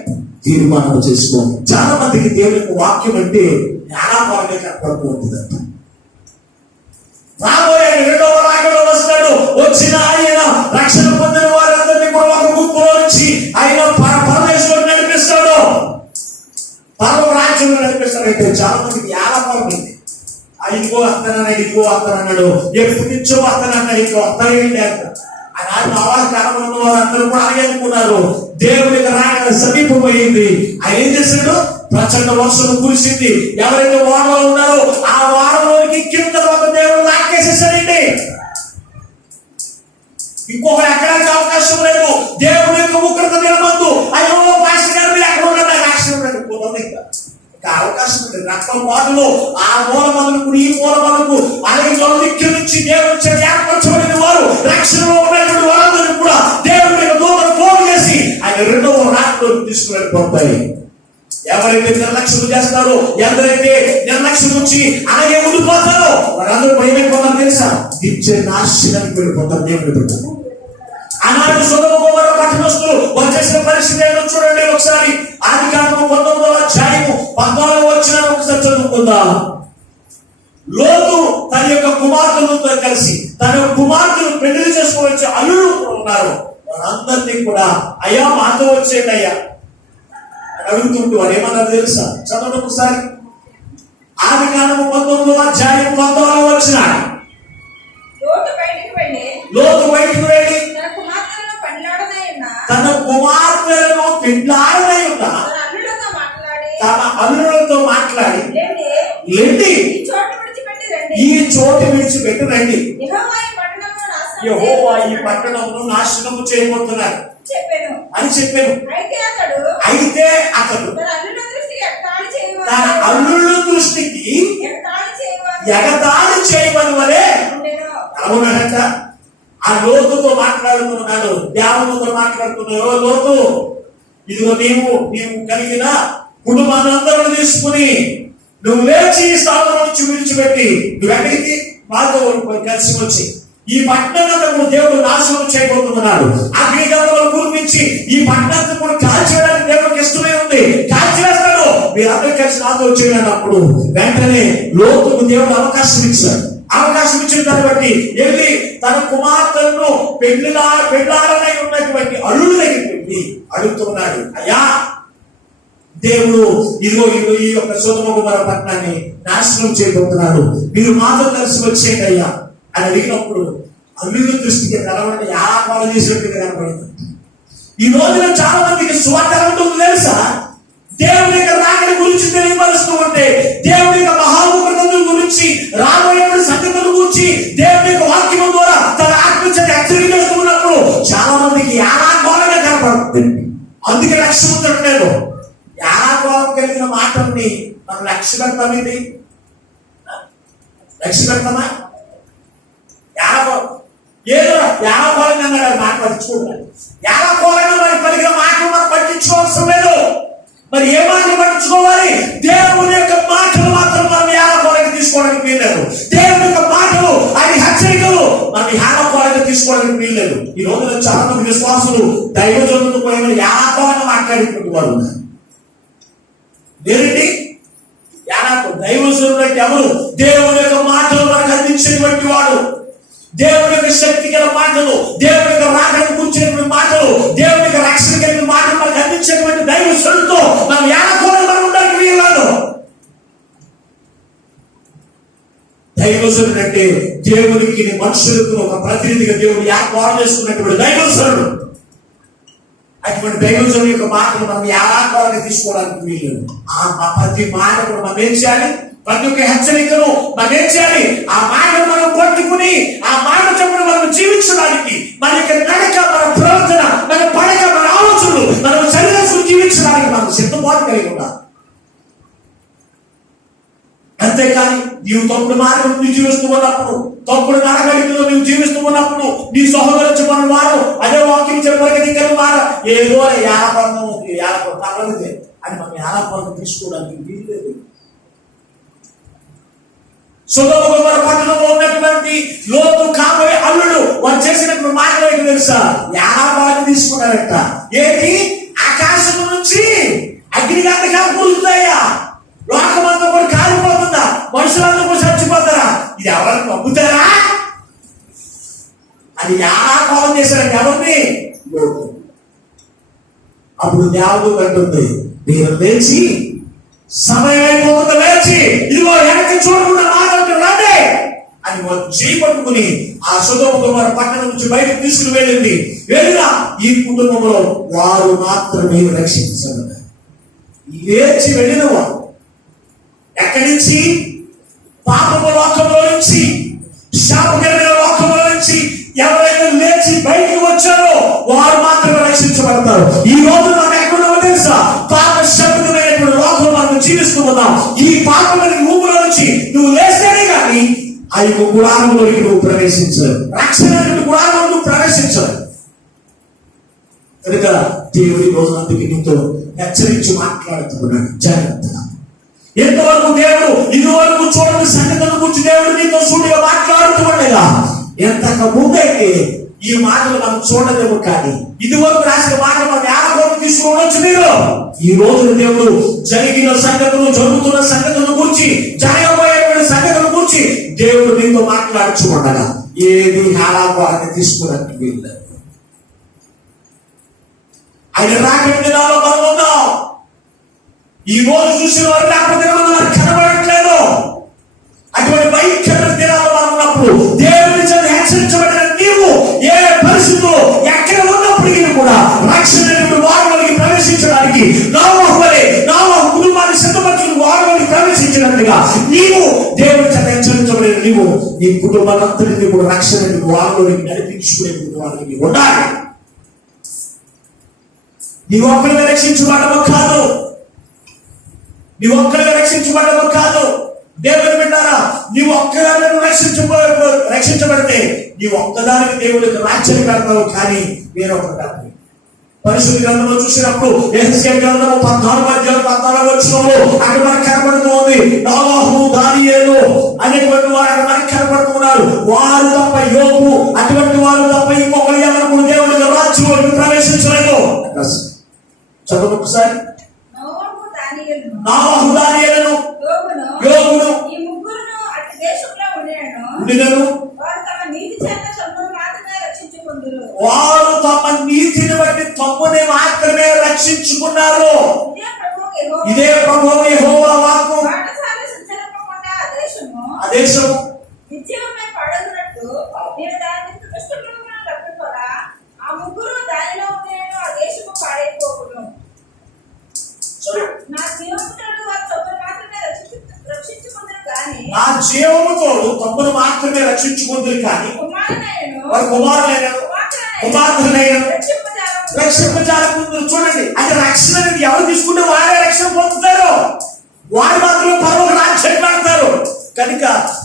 తీర్మానం చేసుకో. చాలా మందికి దేవుని యొక్క వాక్యం అంటే జ్ఞానాపరంగా కనపడుతూ ఉంటుందంట. రాబోయే రెండవ రాకడలో వస్తాడు. వచ్చిన ఆయన రక్షణ పొందిన వారందరినీ కూడా ఒక గుంపులో నుంచి ఆయన పరమేశ్వరుడు నడిపిస్తాడు, పరమ రాజ్యంలో నడిపిస్తాడు. అయితే చాలా మందికి జ్ఞానాపరం ఉంది. ఇదిగో వస్తానన్నాడు, ఇదిగో వస్తానన్నాడు, ఎప్పుడు నుంచో వస్తానన్నాడు, ఇదిగో వస్తానండి అంట. ఆనాడు ఆవాస కాలంలో వారందరూ కూడా అలాగే అనుకున్నారు. దేవుడికి రాకడ సమీపమైంది. ఆయన ఏం చేశాడు? ప్రచండ వర్షం కురిసింది. ఎవరైతే వారంలో ఉన్నారో ఆ వారంలోకి ఎక్కిన తర్వాత దేవుడు లాక్కేసేసాడండి. ఇంకొకరు ఎక్కడానికి అవకాశం లేదు. దేవుడి యొక్క ఉగ్రత నిలబద్దు. అయ్యో పాస్టర్ గారు మీరు ఎక్కడ ఉన్నారు? రాక్షసుడు పోతుంది. ఇంకా అవకాశం ఉంది. రక్తం వాదులు ఆ మూల మొదలకు ఈ మూల మొదలకు అలాగే దిక్కు నుంచి దేవుడు ఏర్పరచబడిన వారు రక్షణలో ఉన్నటువంటి వారందరూ కూడా దేవుడి యొక్క దూతను పోగు చేసి ఆయన రెండవ రాకడలోకి తీసుకువెళ్ళిపోతాయి. ఎవరైతే నిర్లక్ష్యం చేస్తారో, ఎందరైతే నిర్లక్ష్యం నుంచి అలాగే ఉండిపోతారో వారందరూ భయమైపోతారు. తెలుసా? నిత్య నాశనానికి వెళ్ళిపోతారు. దేవుడు పెట్టారు. ఆనాడు సొదొమ గొమొర్రా పట్టణస్తులు వారు చేసిన పరిస్థితి ఏంటో చూడండి ఒకసారి. ఆదికాండము 19వ అధ్యాయము 14వ వచనం ఒకసారి చదువుకుందాం. లోతు తన యొక్క కుమార్తెలతో కలిసి తన కుమార్తెను పెళ్లి చేసుకోవచ్చు అల్లుడు ఉన్నారు. వారందరినీ కూడా అయ్యా మాతో వచ్చేయండి అయ్యా అడుగుతుంటూ వారు ఏమన్నారు తెలుసా? చదవండి ఒకసారి. ఆదికాండము 19వ అధ్యాయం 14వ వచనం. లోతు బయటికి వెళ్ళి తన కుమార్తెలను పెండ్లాడనై ఉన్న తన అల్లులతో మాట్లాడి ఏంటి ఈ చోటు విడిచిపెట్టి రండి, యెహోవా ఈ పట్టణమును నాశనము చేయబోతున్నారు అని చెప్పాను. అయితే అతడు తన అల్లుళ్ళ దృష్టికి ఎగతాళి చేయమని వలే అవునట. ఆ లోతుతో మాట్లాడుతున్నాడు, దేవునితో మాట్లాడుతున్నాడు. లోతు, ఇదిగో నీవు కలిగిన కుటుంబాన్ని అందరూ తీసుకుని నువ్వు లేచి స్థానం నుంచి విడిచిపెట్టి నువ్వెక్కడికి మాతో కలిసి వచ్చి ఈ పట్టణాన్ని దేవుడు నాశనం చేయబోతున్నాడు. అగ్నిగంధములు కురిపించి ఈ పట్టణాన్ని కూడా కాల్చేయడానికి దేవుడికి ఇష్టమే ఉంది. కాల్చివేస్తాడు. మీరందరూ కలిసి నాతో వచ్చేటప్పుడు వెంటనే లోతుకు దేవుడు అవకాశం ఇచ్చాడు. అవకాశం ఇచ్చిన దాన్ని బట్టి వెళ్ళి తన కుమార్తెలను పెళ్ళాడనై ఉన్నటువంటి అల్లుడి దగ్గరికి వెళ్ళి అడుగుతున్నాడు, అయ్యా దేవుడు ఇదిగో ఈ యొక్క సొదొమ గొమొర్రా పట్టణాన్ని నాశనం చేయబోతున్నాడు, మీరు మాతో కలిసి వచ్చేయండి అయ్యా అని అడిగినప్పుడు అల్లుడి దృష్టికి కలవండి యాపాలు చేసినట్టుగా కనపడింది. ఈ రోజున చాలా మందికి సువార్త ఉంటుంది తెలుసా? దేవుని యొక్క రాకడి గురించి తెలియపరుస్తూ ఉంటే, దేవుని యొక్క మహాముఖుల గురించి, రాబోయే సంగతుల గురించి దేవుని యొక్క వాక్యం ద్వారా తన ఆత్మచేత హెచ్చరిక చేస్తూ ఉన్నప్పుడు చాలా మందికి యానాకోలంగా కనపడుతుంది. అందుకే లక్ష్యం ఉండట్లేదు. యానాకోలం కలిగిన మాటల్ని మనం లక్ష్య పెడతాం. ఇది లక్ష్య పెడతామా? ఏదో యానాకోలంగా అన్నాడు మాట పట్టించుకోవాలి. యానాకోలంగా మరి పలికిన మాటలు మనం పట్టించుకోవాల్సిన లేదు. మరి ఏ మాటలు పట్టించుకోవాలి? దేవుని యొక్క మాటలు మాత్రం మనం యానాకోలంగా తీసుకోవడానికి వీల్లేదు. దేవుని యొక్క మాటలు ఆయన హెచ్చరికలు మనం యానాకోలంగా తీసుకోవడానికి వీల్లేదు. ఈ రోజున చాలా మంది విశ్వాసులు దైవజనులతో పోయిన యానాకోలంగా మాట్లాడేటువంటి వారు ఉన్నారు. ఏంటి యానాకో? దైవజనుడు అంటే ఎవరు? దేవుని యొక్క మాటలు మనకు అందించేటువంటి వాడు, దేవుని యొక్క శక్తి గల మాటలు, దేవుని యొక్క రాకడను కూర్చునేటువంటి మాటలు, దేవుని యొక్క రక్షణ కలిగిన మాటలు మనకు అందించేటువంటి దైవజనుడితో మనం యానాకోలంగా మనం ఉండడానికి వీల్లేదు. దైవజనుడు అంటే దేవునికి మనుషులకు ఒక ప్రతినిధిగా దేవుడు ఏర్పాటు చేసుకున్నటువంటి దైవజనుడు. అటువంటి దైవజనుడి యొక్క మాటలు మనం యానాకోలంగా తీసుకోవడానికి వీల్లేదు. ప్రతి మాట కూడా మనం ఏం చేయాలి? ప్రతి ఒక్క హెచ్చరికను మనం ఏం చేయాలి? ఆ మాటను మనం పట్టుకుని ఆ మాట చొప్పున మనం జీవించడానికి, మన యొక్క నడక, మన ప్రవర్తన, మన పడక, మన ఆలోచనలు, మనం శరీరం జీవించడానికి మనం సిద్ధపాటు కలిగి ఉండాలి. అంతేకాని నీవు తప్పుడు మార్గం నువ్వు జీవిస్తూ ఉన్నప్పుడు, తప్పుడు నడవడికలో నువ్వు జీవిస్తూ ఉన్నప్పుడు, నీ సహోదరు మన వారు అదే వాక్యం చెప్పగలిగిన వారు ఏదో యానపరం పర్వాలేదే అని మనం యానపరం తీసుకోవడానికి వీల్లేదు. సొదొమ గొమొర్రా పట్టణంలో ఉన్నటువంటి లోతు కాబోయే అల్లుడు వారు చేసినటువంటి మాటలు ఏంటి తెలుసా? యానాపాలను తీసుకున్నారట. ఏంటి? ఆకాశం నుంచి అగ్నిగంధకాలు కూలుతాయా? లోకమంతా కూడా కాలిపోతుందా? మనుషులంతా కూడా చచ్చిపోతారా? ఇది ఎవరికి నమ్ముతారా? అది యానాపాలం చేశారంటే ఎవరిని? అప్పుడు దేవుడు అంటుంది, నేను లేచి సమయం అయిపోతుంది, లేచి ఇదిగో వెనక్కి చూడకుండా మాట్లాడుతూ రండి అని చేయి పట్టుకుని ఆ సొదొమ గొమొర్రా పట్టణం నుంచి బయటకు తీసుకుని వెళ్ళింది. వెళ్ళిన ఈ కుటుంబంలో వారు మాత్రమే రక్షించారు. లేచి వెళ్ళిన వారు ఎక్కడి నుంచి? పాపపు లోకంలో నుంచి, శాపకరమైన లోకంలో నుంచి ఎవరైనా లేచి బయటకు వచ్చారో వారు మాత్రమే రక్షించబడతారు. ఈ రోజు మనం ఎక్కడున్నామో తెలుసా? పాప శబ్దమైనటువంటి లోకంలో మనం జీవిస్తూ ఉన్నాం. ఈ పాపమైన ఊపిలో నుంచి నువ్వు లేస్తేనే కానీ ఆ యొక్క గుడారంలోకి నువ్వు ప్రవేశించలేవు. రక్షణ గుడారంలో నువ్వు ప్రవేశించలేవు. కనుక దేవుడి రోజు అందుకే నీతో హెచ్చరించి మాట్లాడుతున్నాడు, జాగ్రత్త. ఎంతవరకు దేవుడు ఇదివరకు చూడని సంగతుల గురించి దేవుడు నీతో సూటిగా మాట్లాడుతూ ఉండగా, ఎంతకు ముందైతే ఈ మాటలు మనం చూడలేము. కానీ ఇదివరకు రాసిన మాటలు మనం యానాకోలం తీసుకోవచ్చు. మీరు ఈ రోజు దేవుడు జరిగిన సంగతులు, జరుగుతున్న సంగతుల గురించి, జరగబోయేటువంటి సంగతుల గురించి దేవుడు నీతో మాట్లాడుచు ఉండగా ఏది యానాకోలాన్ని తీసుకోవడానికి వీల్లేదు. ఆయన రాకడి దినాల్లో మనం ఉన్నాం. ఈ రోజు చూసిన వారు రాకడి మనకు కనబడట్లేదు. అటువంటి భయంకర దినాల్లో మనం ఉన్నప్పుడు దేవుని చేత హెచ్చరించబడిన నీవు ఏ పరిస్థితుల్లో ఎక్కడ ఉన్నప్పటికీ కూడా రక్షణ వారిలోకి ప్రవేశించడానికి నోవహు కుటుంబాన్ని సిద్ధపరచుకుని వారిలోకి ప్రవేశించినట్లుగా నీవు దేవుని చేత హెచ్చరించబడిన నీవు నీ కుటుంబాలంతటినీ కూడా రక్షణ వారిలోకి నడిపించుకునే వారికి ఉండాలి. నీవు ఒక్కడిగా రక్షించబడము కాదు, నీవు ఒక్కడిగా రక్షించబడము కాదు. దేవుని బిడ్డారా, నీవు ఒక్కదాన్ని రక్షించబడితే నీవు ఒక్కదానికి దేవుడికి రాజ్యాన్ని పెడతావు, కానీ వేరొకటి. పరిశుద్ధ గ్రంథంలో చూసినప్పుడు యెహెజ్కేలు గ్రంథము 14:14 అక్కడ మనకు కనబడుతుంది. నోవహు, దానియేలు అనేటువంటి వారు అక్కడ మనకు కనబడుతున్నారు. వారు తప్ప, యోబు అటువంటి వారు తప్ప ఇంకొకరు ఎవరు కూడా దేవుడి రాజ్యంలోకి ప్రవేశించలేదు. చదువు ఒకసారి. నోవహు, దానియేలును, యోబును ఈ ముగ్గురును అట్టి దేశంలో ఉండెను. ఉండినను. వారు తమ నీతి చేత తమను మాత్రమే రక్షించుకొందురు. వారు తమ నీతిని బట్టి తమ్ముని మాత్రమే రక్షించుకున్నారు. ఇదే ప్రభువు యెహోవా వాక్కు. బాటసారి సంచరింపకుండా ఆ దేశము నిత్యమై పడగునట్లు నేను దాని మీద దుష్టమృగములను రప్పింపగా ఆ ముగ్గురు దానిలో ఉండేను ఆ దేశము పాడైపోవును. నా జీవముతోడు వారు తమను మాత్రమే రక్షించుకుందరు కానీ నా జీవముతోడు తమ్మును మాత్రమే రక్షించుకుందరు కానీ వారి కుమారులైనను కుమార్తెలైనను రక్షింపజాలకుందరు. చూడండి, అంటే రక్షణ అనేది ఎవరు తీసుకుంటే వారే రక్షణ పొందుతారు, వారు మాత్రమే పరలోక రాజ్యానికి వెళ్తారు. కనుక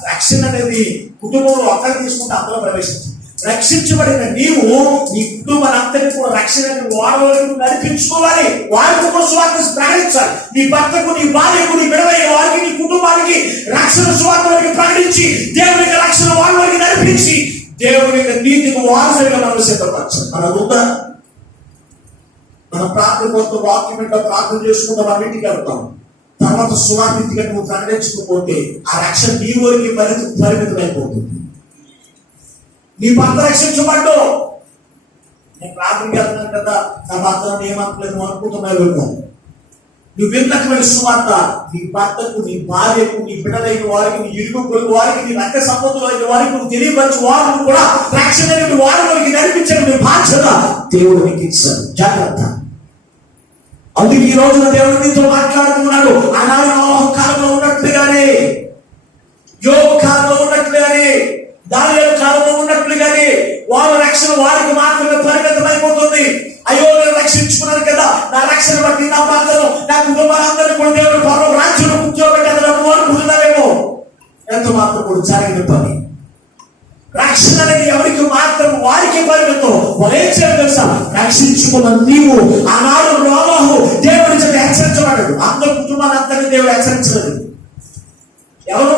రక్షణ అనేది కుటుంబంలో ఒక్కరు తీసుకుంటే అందులో ప్రవేశించారు. రక్షించబడిన నీవు నీ కుటుంబాన్ని కూడా రక్షణ వాడవరకు నడిపించుకోవాలి, వారికి కూడా స్వార్థ ప్రకటించాలి. నీ భర్తకు, నీ భార్యకు, నీ బిడ్డలైన వారికి, నీ కుటుంబానికి రక్షణ స్వార్థ వరకు ప్రకటించి దేవుని యొక్క రక్షణ వాళ్ళ వరకు నడిపించి దేవుని యొక్క నీతికి వారసులుగా మనం సిద్ధపరచాలి. మన ఉందా? మన ప్రార్థన కోసం వాక్యం మీద ప్రార్థన చేసుకుంటాం, మన ఇంటికి వెళ్తాం. తర్వాత సువార్థిగా నువ్వు ప్రకటించకపోతే ఆ రక్షణ నీ వరకు పరిమితమైపోతుంది. నీ భర్త రక్షించబడ్డు, నేను ప్రార్థనకి వెళ్తున్నాను కదా, నా భర్త ఏమంటలేదు అనుకుంటున్నావు. నువ్వు విన్నటువంటి సువార్త నీ భర్తకు, నీ భార్యకు, నీ బిడ్డలైన వారికి, నీ ఇరుగు పొరుగు వారికి, నీ రక్త సంబంధులైన వారికి నువ్వు తెలియపరచు వారిని కూడా రక్షణ వారికి నడిపించే బాధ్యత దేవుడు నీకు ఇచ్చాడు. జాగ్రత్త. అందుకు ఈ రోజున దేవుడు నీతో మాట్లాడుతున్నాడు. ఆనాడు నోవహు కాలంలో ఉన్నట్లుగానే, యోబు కాలంలో ఉన్నట్లుగానే, దానియేలు కాలంలో ఉన్నట్లుగానే వారి రక్షణ వారికి మాత్రమే పరిమితమైపోతుంది. అయ్యో, నేను రక్షించుకున్నాను కదా, నా రక్షణ బట్టి నా భర్తను, నా కుటుంబాలందరినీ కూడా దేవుడు పరలోక రాజ్యంలో కూర్చోబెట్టాలని అనుకుంటున్నారేమో. ఎంత మాత్రం కూడా జరగని పని. రక్షణ అనేది ఎవరికి మాత్రం వారికి పరిమితం. వాళ్ళేం చేయాలి తెలుసా? రక్షించుకున్న నీవు ఆనాడు నోవహు దేవుడి చేత హెచ్చరించబడ్డాడు. అందరి కుటుంబాన్ని అందరినీ దేవుడు హెచ్చరించలేదు. ఎవరు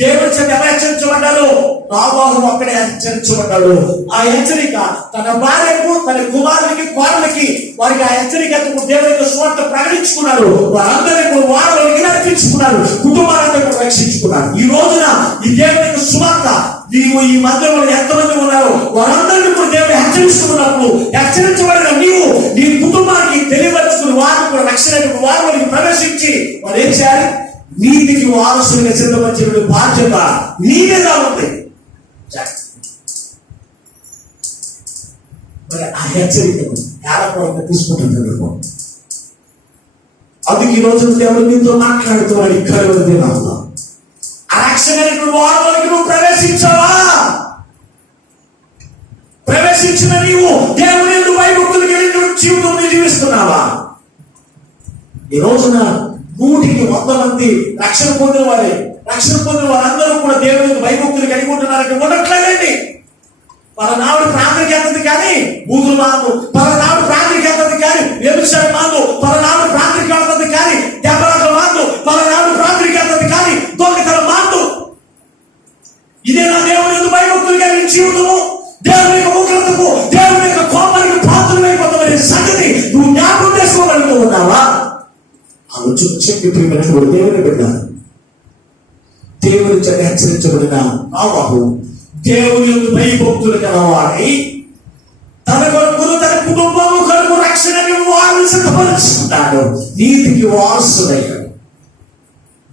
దేవుడి చేత ఎవరు హెచ్చరించబడ్డారు? నోవహు ఒక్కడే హెచ్చరించబడ్డాడు. ఆ హెచ్చరిక తన భార్యకు, తన కుమారునికి, కోడలికి వారికి ఆ హెచ్చరిక దేవుడి యొక్క స్వార్థ ప్రకటించుకున్నారు. వారందరినీ వారికి నడిపించుకున్నారు, కుటుంబాలందరూ కూడా రక్షించుకున్నారు. ఈ రోజున ఈ దేవుడి యొక్క స్వార్థ నీవు ఈ మధ్యలో ఎంతమంది ఉన్నారు వారందరినీ కూడా దేవుడు హెచ్చరిస్తున్నప్పుడు హెచ్చరించబడిన నీవు నీ కుటుంబానికి తెలియపరుచుకుని వారిని కూడా రక్షణ వారికి ప్రవేశించి వారు ఏం చేయాలి? నీతికి వారసులుగా సిద్ధపరిచిన బాధ్యత నీ మీద ఉంది. మరి ఆ హెచ్చరికను ఏడపడంగా తీసుకుంటున్నాడు. అందుకు ఈ రోజు దేవుడు నీతో మాట్లాడుతున్నాడు. ఇక్కడ దినాల్లో ఆ రక్షణ వారిలోకి నువ్వు ప్రవేశించావా? ప్రవేశించిన నీవు దేవుని యందు భయభక్తులకి జీవితం జీవిస్తున్నావా? ఈ రోజున 100కి 100 మంది రక్షణ పొందిన వారందరూ కూడా దేవుని యందు భయభక్తులు కలిగి ఉంటున్నారంటే ఉండట్లేదండి. పలనాడు ప్రార్థనకి వెళ్తుంది కానీ బూతులు మాందు, పలనాడు ప్రార్థనకి వెళ్తుంది కానీ వ్యభిచారం మాందు, పలనాడు ప్రార్థనకి వెళ్తుంది కానీ దెబ్బలాటలు మాందు, పలనాడు ప్రార్థనకి వెళ్తుంది కానీ దొంగతనం మాందు. ఇదే నా దేవుని యందు భయభక్తులు కలిగిన జీవితము. దేవుని యొక్క ఉగ్రతకు, దేవుని యొక్క కోపానికి పాత్రమైపోతామనే సంగతి నువ్వు జ్ఞాపకం చేసుకోగలుగుతూ ఉన్నావా? ఆలోచన చెప్పి ప్రియమైనటువంటి దేవుని బిడ్డ, దేవుని చేత హెచ్చరించబడిన నోవహు దేవుని యందు భయభక్తులు గలవాడై తన కొరకు, తన కుటుంబము కొరకు రక్షణని వారు సిద్ధపరుచుకుంటాడు. నీతికి వారసుడయ్యాడు.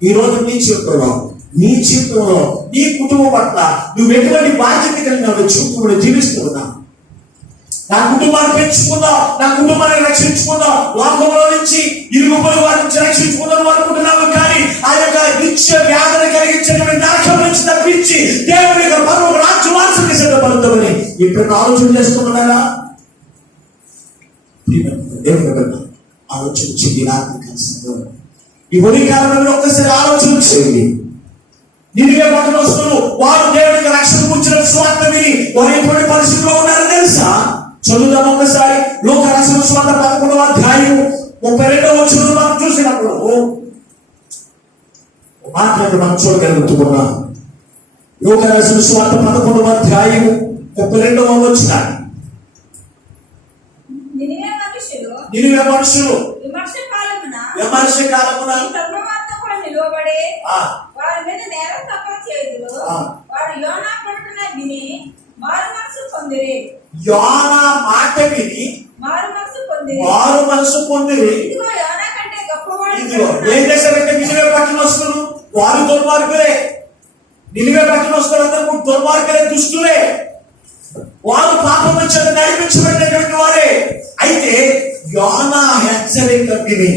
ఈ రోజు నీ జీవితంలో, నీ కుటుంబం పట్ల నువ్వు ఎటువంటి బాధ్యత కలిగిన జీవితంలో జీవిస్తూ ఉన్నావు. నా కుటుంబాన్ని పెంచుకుందాం, నా కుటుంబాన్ని రక్షించుకుందాం, లోకంలో నుంచి ఇరుగు పొరుగు వారి నుంచి రక్షించుకుందాం అనుకుంటున్నాము. కానీ ఆ యొక్క నిత్య వ్యాధన కలిగించేటువంటి నరకం నుంచి తప్పించి దేవుని యొక్క పరలోక రాజ్య వారసుని సిద్ధపడతామని ఎప్పుడు ఆలోచన చేస్తున్నారా? దేవుని ఆలోచించింది ఈ ఉదయకాలంలో ఒక్కసారి ఆలోచన చేయండి. నినివే పట్టణస్తులు వారు దేవుని యొక్క రక్షణ కూర్చున్న స్వార్థ విని వారు ఎటువంటి పరిస్థితిలో ఉన్నారని తెలుసా? చదువుదాం ఒకసారి. లోక రక్షణ స్వార్థ 11వ అధ్యాయం 32వ వచనం మనం చూసినప్పుడు మాట్లాడి మనం చూడగలుగుతున్నాం. లోక రక్షణ స్వార్థ 11వ అధ్యాయం 32వ వచనం. నినివే మనుషులు విమర్శ కాలమున ఈ తరుణమంతా కూడా నిలువబడి ఆ, వారి మీద నేరస్థాపన చేయుదురు. ఆ. వారు యోనా ప్రకటన విని మారు మనసు పొందిరి. యోనా మాట విని మారు మనసు పొందిరి. వారు మనసు పొందిరి. ఇదిగో యోనా కంటే గొప్పవాడు ఇదిగో ఏం చేశారంటే నిలివే పట్టణస్తులు వారు దుర్మార్గులే. నిలివే పట్టణస్తులు అందరూ దుర్మార్గులే, దుష్టులే. వారు పాపం నుంచి నడిపించబడినటువంటి వారే. అయితే యోనా హెచ్చరిక విని,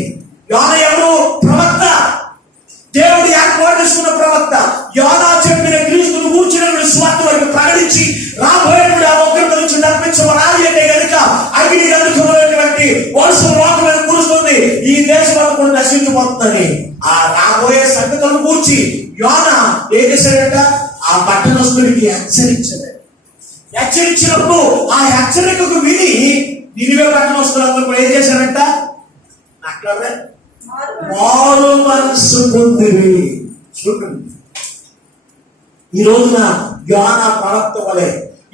యోనా ఎవరు? ప్రవక్త, దేవుడు ఏర్పాటు చేసుకున్న ప్రవక్త. యోనా చెప్పిన క్రీస్తును కూర్చుని స్వార్థ వరకు ప్రకటించి రాబోయేటువంటి ఆ ఒక్కరి నుంచి నడిపించబడాలి అంటే కనుక అగ్ని అందుకున్నటువంటి వర్షం రోడ్డు మీద కురుస్తుంది, ఈ దేశం కూడా నశించిపోతుందని ఆ రాబోయే సంగతులను కూర్చి యోనా ఏం చేశాడంట? ఆ పట్టణస్తుడికి హెచ్చరించాడు. హెచ్చరించినప్పుడు ఆ హెచ్చరికకు విని నిలివే పట్టణస్తులందరూ కూడా ఏం చేశారంట? మాట్లాడలే, మారు మనసు పొందిరి. చూడండి, ఈ రోజున యోనా ప్రవక్త వలె,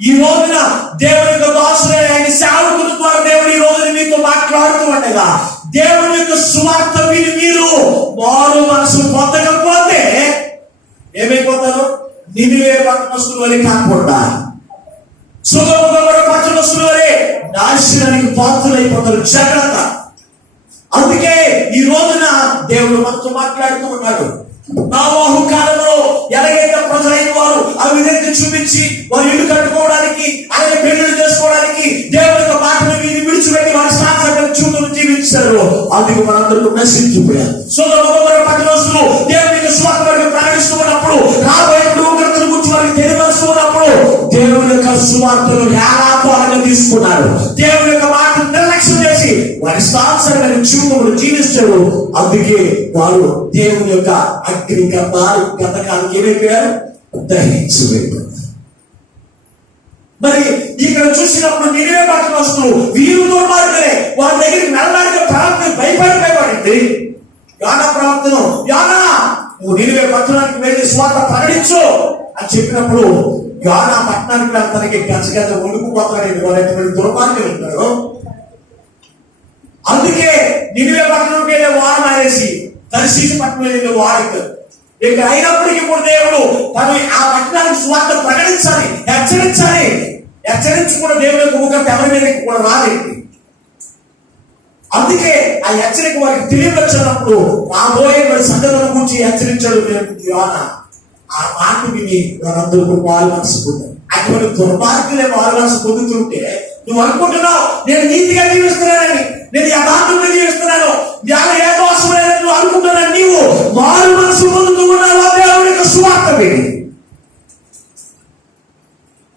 ఈ రోజున దేవుని యొక్క దాసులైన ఆయన సేవకుల ద్వారా దేవుడు ఈ రోజున మీతో మాట్లాడుతూ ఉండగా దేవుని యొక్క సువార్త విని మీరు మారు మనసు పొందకపోతే ఏమైపోతారు? నిలివే పట్టణస్తుల వలె కాకుండా సుగమ పట్టణస్తుల వలె నాశనానికి పాత్రలైపోతారు. జాగ్రత్త. అందుకే ఈ రోజున దేవుడు మనతో మాట్లాడుతూ ఉన్నాడు. నోవహు కాలంలో ఎలాగైతే ప్రజలైన వారు అవిధేయత చూపించి వారు ఇల్లు కట్టుకోవడానికి, అలాగే పెళ్లిళ్ళు చేసుకోవడానికి దేవుని యొక్క మాటను విడిచిపెట్టి వారి సాధారణ చూపులు జీవించారు, అందుకు మనందరూ నశించిపోయారు. సొదొమ పట్టణస్తులు దేవుని యొక్క స్వార్థ వారికి ప్రకటిస్తూ ఉన్నప్పుడు, రాబోయే ఉగ్రతను గురించి వారికి తెలియవలసి ఉన్నప్పుడు దేవుని యొక్క సువార్తను హేళాపాలంగా తీసుకున్నారు. దేవుని యొక్క మాటను నిర్లక్ష్యం చేసి వారి సాధారణ చూపులు జీవిస్తారు. అందుకే వారు దేవుని యొక్క అగ్ని గతకాలం ఏమైపోయారు? దహించిపోయారు. మరి ఇక్కడ చూసినప్పుడు నిలివే పట్టణస్తులు వీరు దుర్మార్గులే. వారి దగ్గరికి వెళ్ళడానికి ప్రవక్త భయపడింది. యోనా ప్రవక్తను, యోనా నువ్వు నిలివే పట్టణానికి వెళ్ళి స్వార్థ ప్రకటించు అని చెప్పినప్పుడు యోనా పట్టణానికి వెళ్తానికి గజగజ వణుకుపోతాడు. వాళ్ళటువంటి దుర్మార్గులు ఉంటారు. అందుకే నిలివే పట్టణంకి వెళ్ళే వారు మానేసి దర్శించి పట్టణం వెళ్ళే వాడు ఇక అయినప్పటికీ కూడా దేవుడు తను ఆ పట్టణానికి స్వార్థ ప్రకటించాలి, హెచ్చరించాలి. హెచ్చరించి కూడా దేవుని యొక్క ముఖం ఎవరి మీద కూడా రాలేదు. అందుకే ఆ హెచ్చరిక వారికి తెలియవచ్చినప్పుడు రాబోయే సంగతుల గురించి హెచ్చరించాడు యోనా. ఆ మాట విని వారందరూ వారు మనసు పొందారు. అటువంటి దుర్మార్గులే వారు మనసు పొందుతుంటే నువ్వు అనుకుంటున్నావు నేను నీతిగా జీవిస్తున్నానని, నేను యథార్థంగా జీవిస్తున్నాను, ఏ దోషం లేదని నువ్వు అనుకుంటున్నాను. నీవు వారు మనసు పొందుతూ ఉన్నావు. దేవుని యొక్క సువార్త విని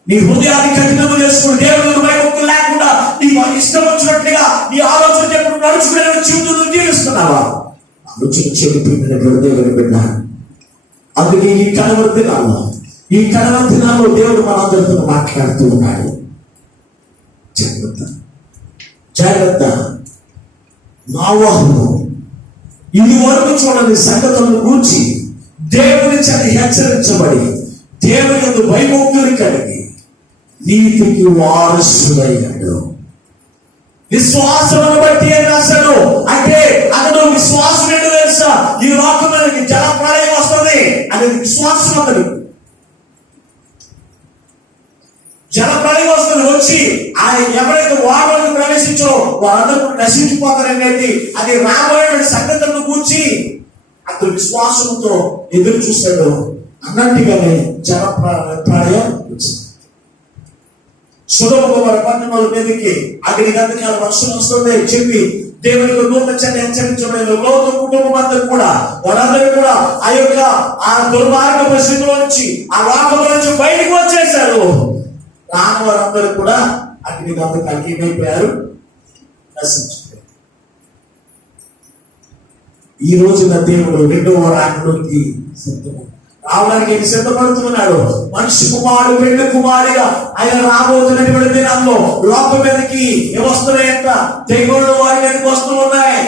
నీ హృదయాన్ని కఠినము చేసుకుని దేవుని భయభక్తులు లేకుండా నీ ఇష్టం వచ్చినట్టుగా నీ ఆలోచన ఎప్పుడు నడుచుకునే జీవితం జీవిస్తున్నావా? ఆలోచన చెడిపోయినటువంటి దేవుని బిడ్డ. అందుకే ఈ కడవరి దినాల్లో దేవుడు మనందరితో మాట్లాడుతూ ఉన్నాడు. జాగ్రత్త. నోవహును ఇది వరకు చూడని సంగతులను గూర్చి దేవుని చేత హెచ్చరించబడి దేవుని యందు భయభక్తులు కలిగి నీతికి వారసుడైనాడు. విశ్వాసమును బట్టి ఏం రాశాడు అంటే అతడు విశ్వాసం ఏంటో తెలుసా? ఈ లోకం మీదకి జల ప్రళయం వస్తుంది అనేది విశ్వాసం. అతడు జల ప్రళయం వస్తుంది, వచ్చి ఆయన ఎవరైతే వారిని ప్రవేశించో వారందరూ నశించిపోతారనేది అది రాబోయే సంగతులను కూర్చి అతడు విశ్వాసంతో ఎదురు చూశాడు. అన్నట్టుగానే జల ప్రళయం వచ్చింది. సొదొమ పట్టణాల మీదకి అగ్ని గంధకాల వర్షం వస్తుంది చెప్పి దేవుని నూతన హెచ్చరించబడిన లోతు కుటుంబం అందరూ కూడా వారందరూ కూడా ఆ యొక్క ఆ దుర్మార్గ పరిస్థితిలో నుంచి ఆ లోకంలో నుంచి బయటకు వచ్చేసారు. రాని వారందరూ కూడా అగ్ని గంధకాలకి ఏమైపోయారు? నశించిపోయారు. ఈ రోజున దేవుడు రెండవ రాకడలోకి రావడానికి సిద్ధపడుతున్నాడు. మనిషి కుమారుడు పెళ్లి కుమారుడిగా ఆయన రాబోతున్నటువంటి దినాల్లో లోకం మీదకి వస్తున్నాయంట. తెగుళ్ళు వారి మీదకి వస్తూ ఉన్నాయి.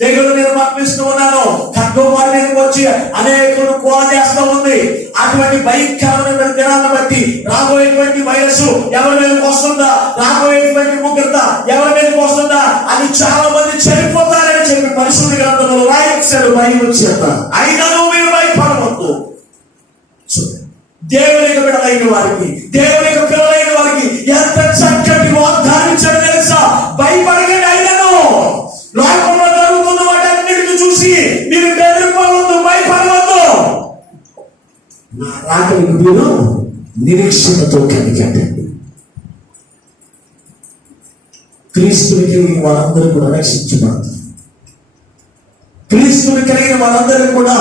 తెగులు నేను పంపిస్తూ ఉన్నాను. ఖడ్గం వారి మీదకి వచ్చి అనేకులు కోల చేస్తూ ఉంది. అటువంటి భయంకరమైన దినాలను బట్టి రాబోయేటువంటి వైరస్ ఎవరి మీదకి వస్తుందా, రాబోయేటువంటి ఉగ్రత ఎవరి మీదకి వస్తుందా అని చాలా మంది చనిపోతారని చెప్పి పరిశుద్ధ గ్రంథంలో ఇస్తాడు భయం చేత, అయినను మీరు భయపడవద్దు. దేవునికి బిడ్డలైన వారికి, దేవునికి పిల్లలైన వారికి ఎంత చక్కటి వాగ్దానం ఇచ్చాడు తెలుసా? భయపడకండి, అయినను లోకంలో జరుగుతున్న వాటన్నిటిని చూసి మీరు బెదిరిపోవద్దు, భయపడవద్దు. నా రాకడికి మీరు నిరీక్షణతో కనికండి. క్రీస్తుని కలిగిన వారందరూ కూడా రక్షించబడతారు. క్రీస్తుని కలిగిన వారందరూ కూడా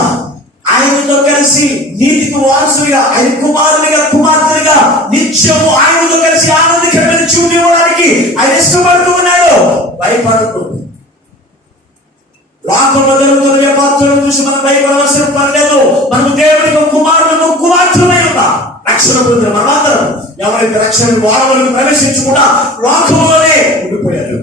ఆయనతో కలిసి నీతికి వారసులుగా, ఆయన కుమారునిగా కుమార్తెగా నిత్యము ఆయనతో కలిసి ఆనందకరమైన జీవితం ఇవ్వడానికి ఆయన ఇష్టపడుతూ ఉన్నాడు. భయపడుతూ లోకంలో జరుగుతున్న వ్యాపారాలను చూసి మనం భయపడవలసిన పర్లేదు. మనం దేవునికి కుమారులకు కుమార్తెమై ఉన్నాం. రక్షణ పొందిన మనందరం ఎవరైతే రక్షణ వారవలకు ప్రవేశించకుండా లోకంలోనే ఉండిపోయారు.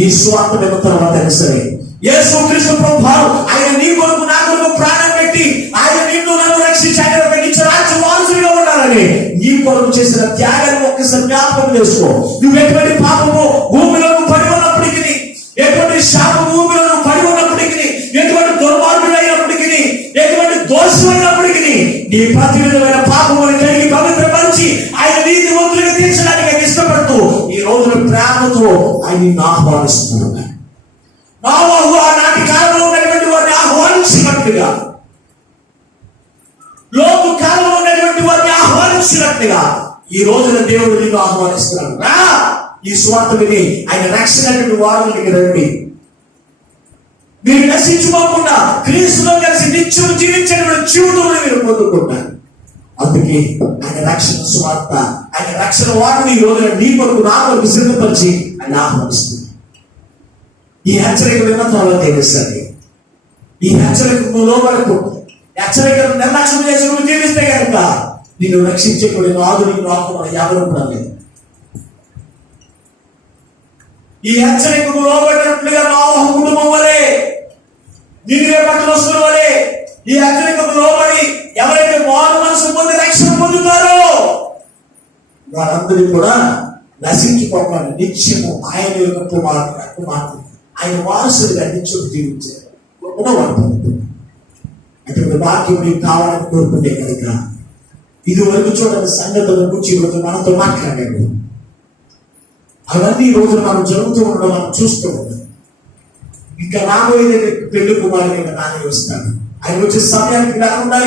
ఈ స్వార్థ నిమిత్తం సరే యేసుక్రీస్తు ప్రభువు ఆయన నీ కొరకు నా కొరకు ప్రాణం పెట్టి ఆయన నిన్ను నన్ను రక్షించి ఆయన నిత్య రాజ్య వారసులుగా ఉండాలని నీ కొరకు చేసిన త్యాగాన్ని ఒక్కసారి జ్ఞాపకం చేసుకో. నువ్వు ఎటువంటి పాపము భూమిలో పడి ఉన్నప్పటికీ, ఎటువంటి శాపం భూమిలో పడి ఉన్నప్పటికీ, ఎటువంటి దుర్మార్గుడైనప్పటికీ, ఎటువంటి దోషమైనప్పటికీ నీ ప్రతి విధమైన పాపమును కలిగి పవిత్రపరిచి ఆయన నీతి వంతులుగా తీర్చడానికి ఆయన ఇష్టపడుతూ ఈ రోజున ప్రేమతో ఆయన నిన్ను ఆహ్వానిస్తున్నాడు. నోవహు ఆనాటి కాలంలో ఉన్నటువంటి వారిని ఆహ్వానించినట్టుగా, లోతు కాలంలో ఉన్నటువంటి వారిని ఆహ్వానించినట్టుగా ఈ రోజున దేవుడు నిన్ను ఆహ్వానిస్తున్నాడు. రా, ఈ స్వార్థ విని ఆయన రక్షణటువంటి వారికి రండి. మీరు నశించుకోకుండా క్రీస్తులో కలిసి నిత్యం జీవించేటువంటి జీవితంలో మీరు పొందుకుంటారు. అందుకే ఆయన రక్షణ స్వార్థ, ఆయన రక్షణ వారిని ఈ రోజున నీ కొరకు నా కొరకు సిద్ధపరిచి ఆయన ఆహ్వానిస్తుంది. ఈ హెచ్చరిక విన్న తర్వాత తెలుస్తుంది. ఈ హెచ్చరికకు లోబడకు, హెచ్చరికను నిర్లక్ష్యం చేసి నువ్వు జీవిస్తే కనుక నిన్ను రక్షించకూడదు ఆధునిక లోకంలో ఎవరు కూడా లేదు. ఈ హెచ్చరికకు లోబడినట్లుగా నోవహు కుటుంబం వలె, నినివే పట్టణస్తుల వలె ఈ హెచ్చరికకు లోబడి ఎవరైతే మారు మనసు పొంది రక్షణ పొందుతారో వారందరూ కూడా నశించుకోకుండా నిత్యము ఆయన యొక్క కుమార్తె ఆయన వారసుడిగా నిత్యం జీవించారు. అటువంటి వాక్యం మీకు కావాలని కోరుకుంటే కనుక ఇది వరకు చూడని సంగతుల గురించి ఈరోజు మనతో మాట్లాడాడు. అవన్నీ ఈ రోజు మనం జరుగుతూ ఉండడం మనం చూస్తూ ఉన్నాం. ఇంకా రాబోయే పెళ్లి కుమారుడు నాని వస్తాడు. ఆయన వచ్చే సమయానికి రాకుండా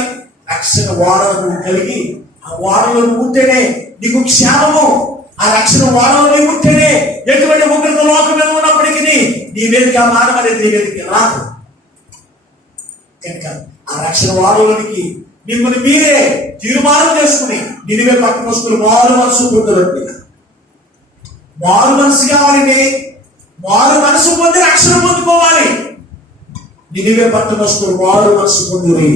రక్షణ వాడలను కలిగి ఆ వాడలను ఉంటేనే నీకు క్షేమము. ఆ రక్షణ వాడలని ఉంటేనే ఎటువంటి ఉగ్రత లోకం మీద ఉన్నప్పటికీ నీ వేదిక మానవ అనేది నీ వేదిక రాదు. కనుక ఆ రక్షణ వాడడానికి మిమ్మల్ని మీరే తీర్మానం చేసుకుని నినివే పట్టణస్తులు మారు మనసు పొందరండి. మారు మనసు కావాలండి. మారు మనసు పొంది రక్షణ పొందుకోవాలి. నినివే పట్టణస్తులు మారు మనసు పొంది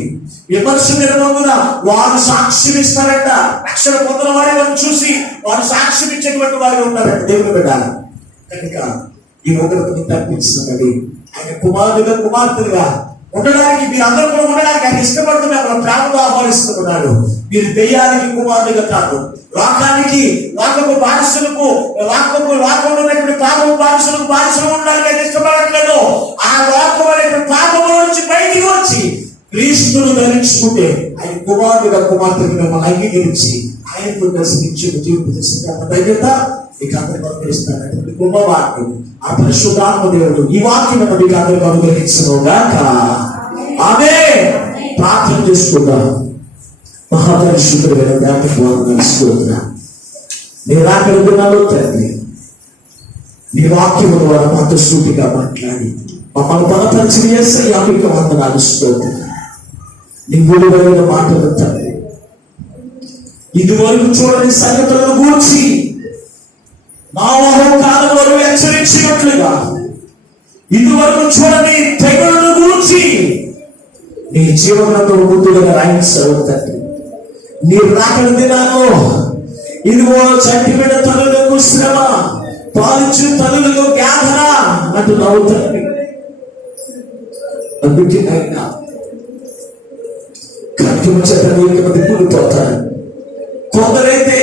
విమర్శ నిర్మందున వారు సాక్ష్యం ఇస్తారంట. రక్షణ పొందిన వారిని చూసి వారు సాక్ష్యం ఇచ్చేటువంటి వారు ఉంటారంట. దేవుని బిడ్డ కనుక ఈ ఉగ్రతని తప్పించినది ఆయన కుమారుడుగా కుమార్తెలుగా ఉండడానికి మీరు అందరూ కూడా ఉండడానికి ఆయన ఇష్టపడుతున్న ప్రేమగా ఆహ్వానిస్తున్నాడు. మీరు దెయ్యానికి కుమారుడుగా కాదు, లోకానికి లోకపు బానిసలకు లోకంలో ఉన్నటువంటి పాపము బానిసలు ఉండడానికి ఆయన ఇష్టపడట్లేదు. ఆ లోకం అనేటువంటి పాపము నుంచి బయటికి వచ్చి క్రీస్తును ధరించుకుంటే ఆయన కుమారుడుగా కుమార్తెగా మిమ్మల్ని అంగీకరించి ఆయనతో కలిసి నిత్యం జీవితం ధైర్యత మీకు అందరికి అనుగ్రహిస్తాడు. అటువంటి గొప్ప వాక్యం ఆ పరిశుద్ధాత్మ దేవుడు ఈ వాక్యం మీకు అందరికి అనుగ్రహించుగాక. ఆమేన్. ప్రార్థన చేసుకుందాం. మహాపరిశుద్ధుడైన దేవునికి వందనాలు. నీ రాకడుగున్నాలో తండ్రి, నీ వాక్యము ద్వారా మాతో సూటిగా మాట్లాడి మమ్మల్ని బలపరిచిన యేసయ్యా మీకు వందనాలు. నీ గురువైన మాటలు తండ్రి, ఇదివరకు చూడని సంగతులను గూర్చి నోవహు కాలంలో హెచ్చరించినట్లుగా ఇదివరకు చూడని తెగులను గూర్చి నీ జీవనంలో ముందుగా రాయించావు తండ్రి. నీ రాకడ దినాల్లో ఇదిగో చంటి బిడ్డ తల్లులకు శ్రమ, పాలించు తల్లులకు వ్యాధన అంటూ నవ్వుతండి. అందుకే అయినా కఠిన చేత మంది కూలిపోతారు. కొందరైతే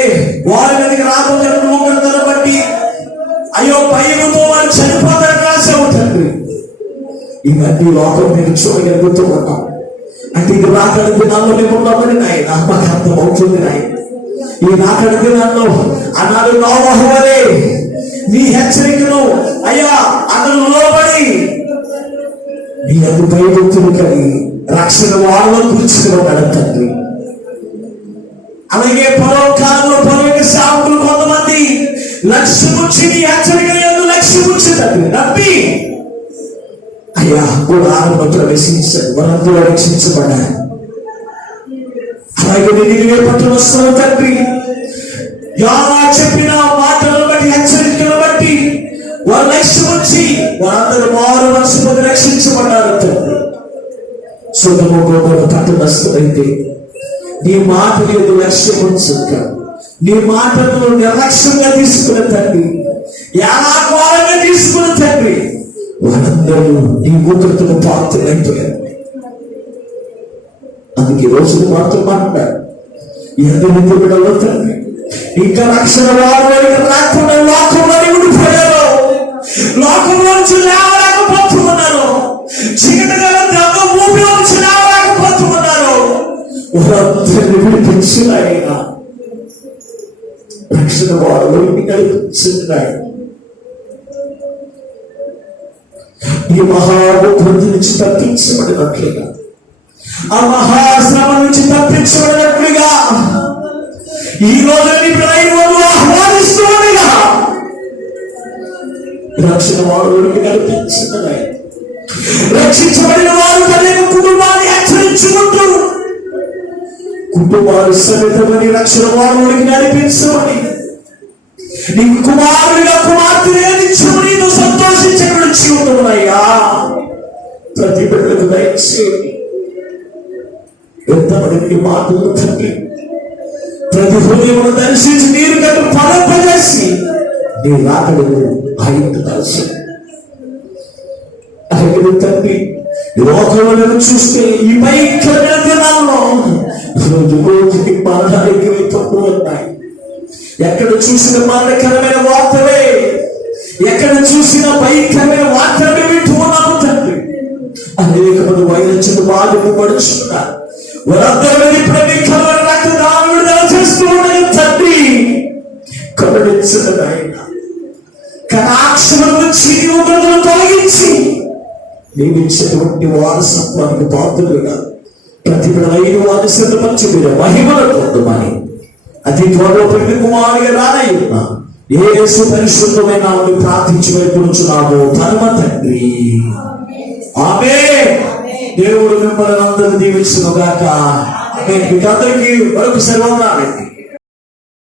వారి మీదకి రాబోతున్న బట్టి అయ్యో భయముతో వారు చనిపోతారు కాసేవు తండ్రి. ఈ ఇవన్నీ లోకం మీద చూడగలుగుతూ ఉన్నాం. అంటే ఇది రాకడ దినాల్లో మేము ఉన్నామని నాయన మాకు అర్థం అవుతుంది నాయన. ఈ రాకడ దినాల్లో అన్నాడు నోవహు వలె నీ హెచ్చరికను అయ్యా అతను లోబడి నీ అది భయభక్తులు కలిగి రక్షణ వాళ్ళ కూర్చున్నాడు తండ్రి. అలాగే పరోకాలంలో పరోక సేవకులు కొంతమంది లక్ష్యముచ్చి నీ హెచ్చరికలు లక్ష్యముచ్చి తండ్రి నమ్మి అయ్యా గుడారంలో ప్రవేశించారు, వారందరూ రక్షించబడ్డారు. అలాగే నినివే పట్టణస్థుల తండ్రి యోనా చెప్పిన మాటలను బట్టి హెచ్చరికలను బట్టి వారు లక్ష్యం వచ్చి వారందరూ మారు మనసు పొంది రక్షించబడ్డారు తండ్రి. సొదొమ గొమొర్రా పట్టణస్థులైతే నీ మాట లేదు లక్ష్యం ఉంచుక, నీ మాటలను నిర్లక్ష్యంగా తీసుకున్న తండ్రి, ఎలా ఘోరంగా తీసుకున్న తండ్రి, వారందరూ నీ ఉగ్రతకు పాత్రలైపోయారు. అందుకే రోజులు మాత్రం మాట్లాడారు ఎంతమంది బిడ్డలో తండ్రి ఇంకా రక్షణ వారు రాకుండా లోకంలో ఉండిపోయారు, లోకంలో నుంచి లేవలేకపోతున్నారు, చీకటి గల దెబ్బ భూమిలో నుంచి లేవలేకపోతున్నారు. వారందరినీ విడిపించిన ఆయన రక్షణ వారు నడిపించున్నాడు. ఈ మహాభూతి నుంచి తప్పించబడినట్లుగా, ఆ మహాశ్రమ నుంచి తప్పించబడినట్లుగా ఈ రోజు ఆహ్వానిస్తుండగా రక్షణ వారుడికి నడిపించున్నాడు. రక్షించబడిన వారు తన కుటుంబాన్ని హెచ్చరించుకుంటూ కుటుంబాలు సమితమని రక్షణ వారుడికి నడిపించమని నీకు కుమారుడిగా కుమార్తెగా నిత్యము నీతో సంతోషించబడి జీవితమునయ్యా ప్రతి బిడ్డలకు దయచేయండి. ఎంతమంది మాటలు తండ్రి ప్రతి హృదయమును దర్శించి నీరు కట్టు పరపజేసి నీ రాకడను ఆయుధాల్సి అలాగే తండ్రి లోకంలో చూస్తే ఈ భయంకరమైన దినాల్లో రోజు రోజుకి మరణాలు ఎక్కువైపోతూ ఉన్నాయి. ఎక్కడ చూసిన మరణకరమైన వార్తలే, ఎక్కడ చూసిన భయంకరమైన వార్తలు వింటూ ఉన్నాము తండ్రి. అనేక మంది వైరస్ను బాధపడుచున్నారు, వారందరినీ ప్రతికరమైన రక్తదానం విడుదల చేస్తూ ఉన్నాయి తండ్రి. కరుణించండి ఆయన, కటాక్షముల నుంచి ఉగ్రతను తొలగించి నీవిచ్చినటువంటి వారసత్వానికి పాత్రులుగా ప్రతి బిడ్డలైన వారిని సిద్ధపరిచి మీరు మహిమను పొందమని అతి త్వరలో పెళ్లి కుమారుగా రానయ్యున్నా యేసు పరిశుద్ధమైన నామమున ప్రార్థించి వేడుకొనుచున్నాము పరమ తండ్రి, ఆమేన్. దేవుడు మిమ్మల్ని అందరినీ దీవించును గాక. మీకు అందరికీ మరొకసారి వందనాలండి.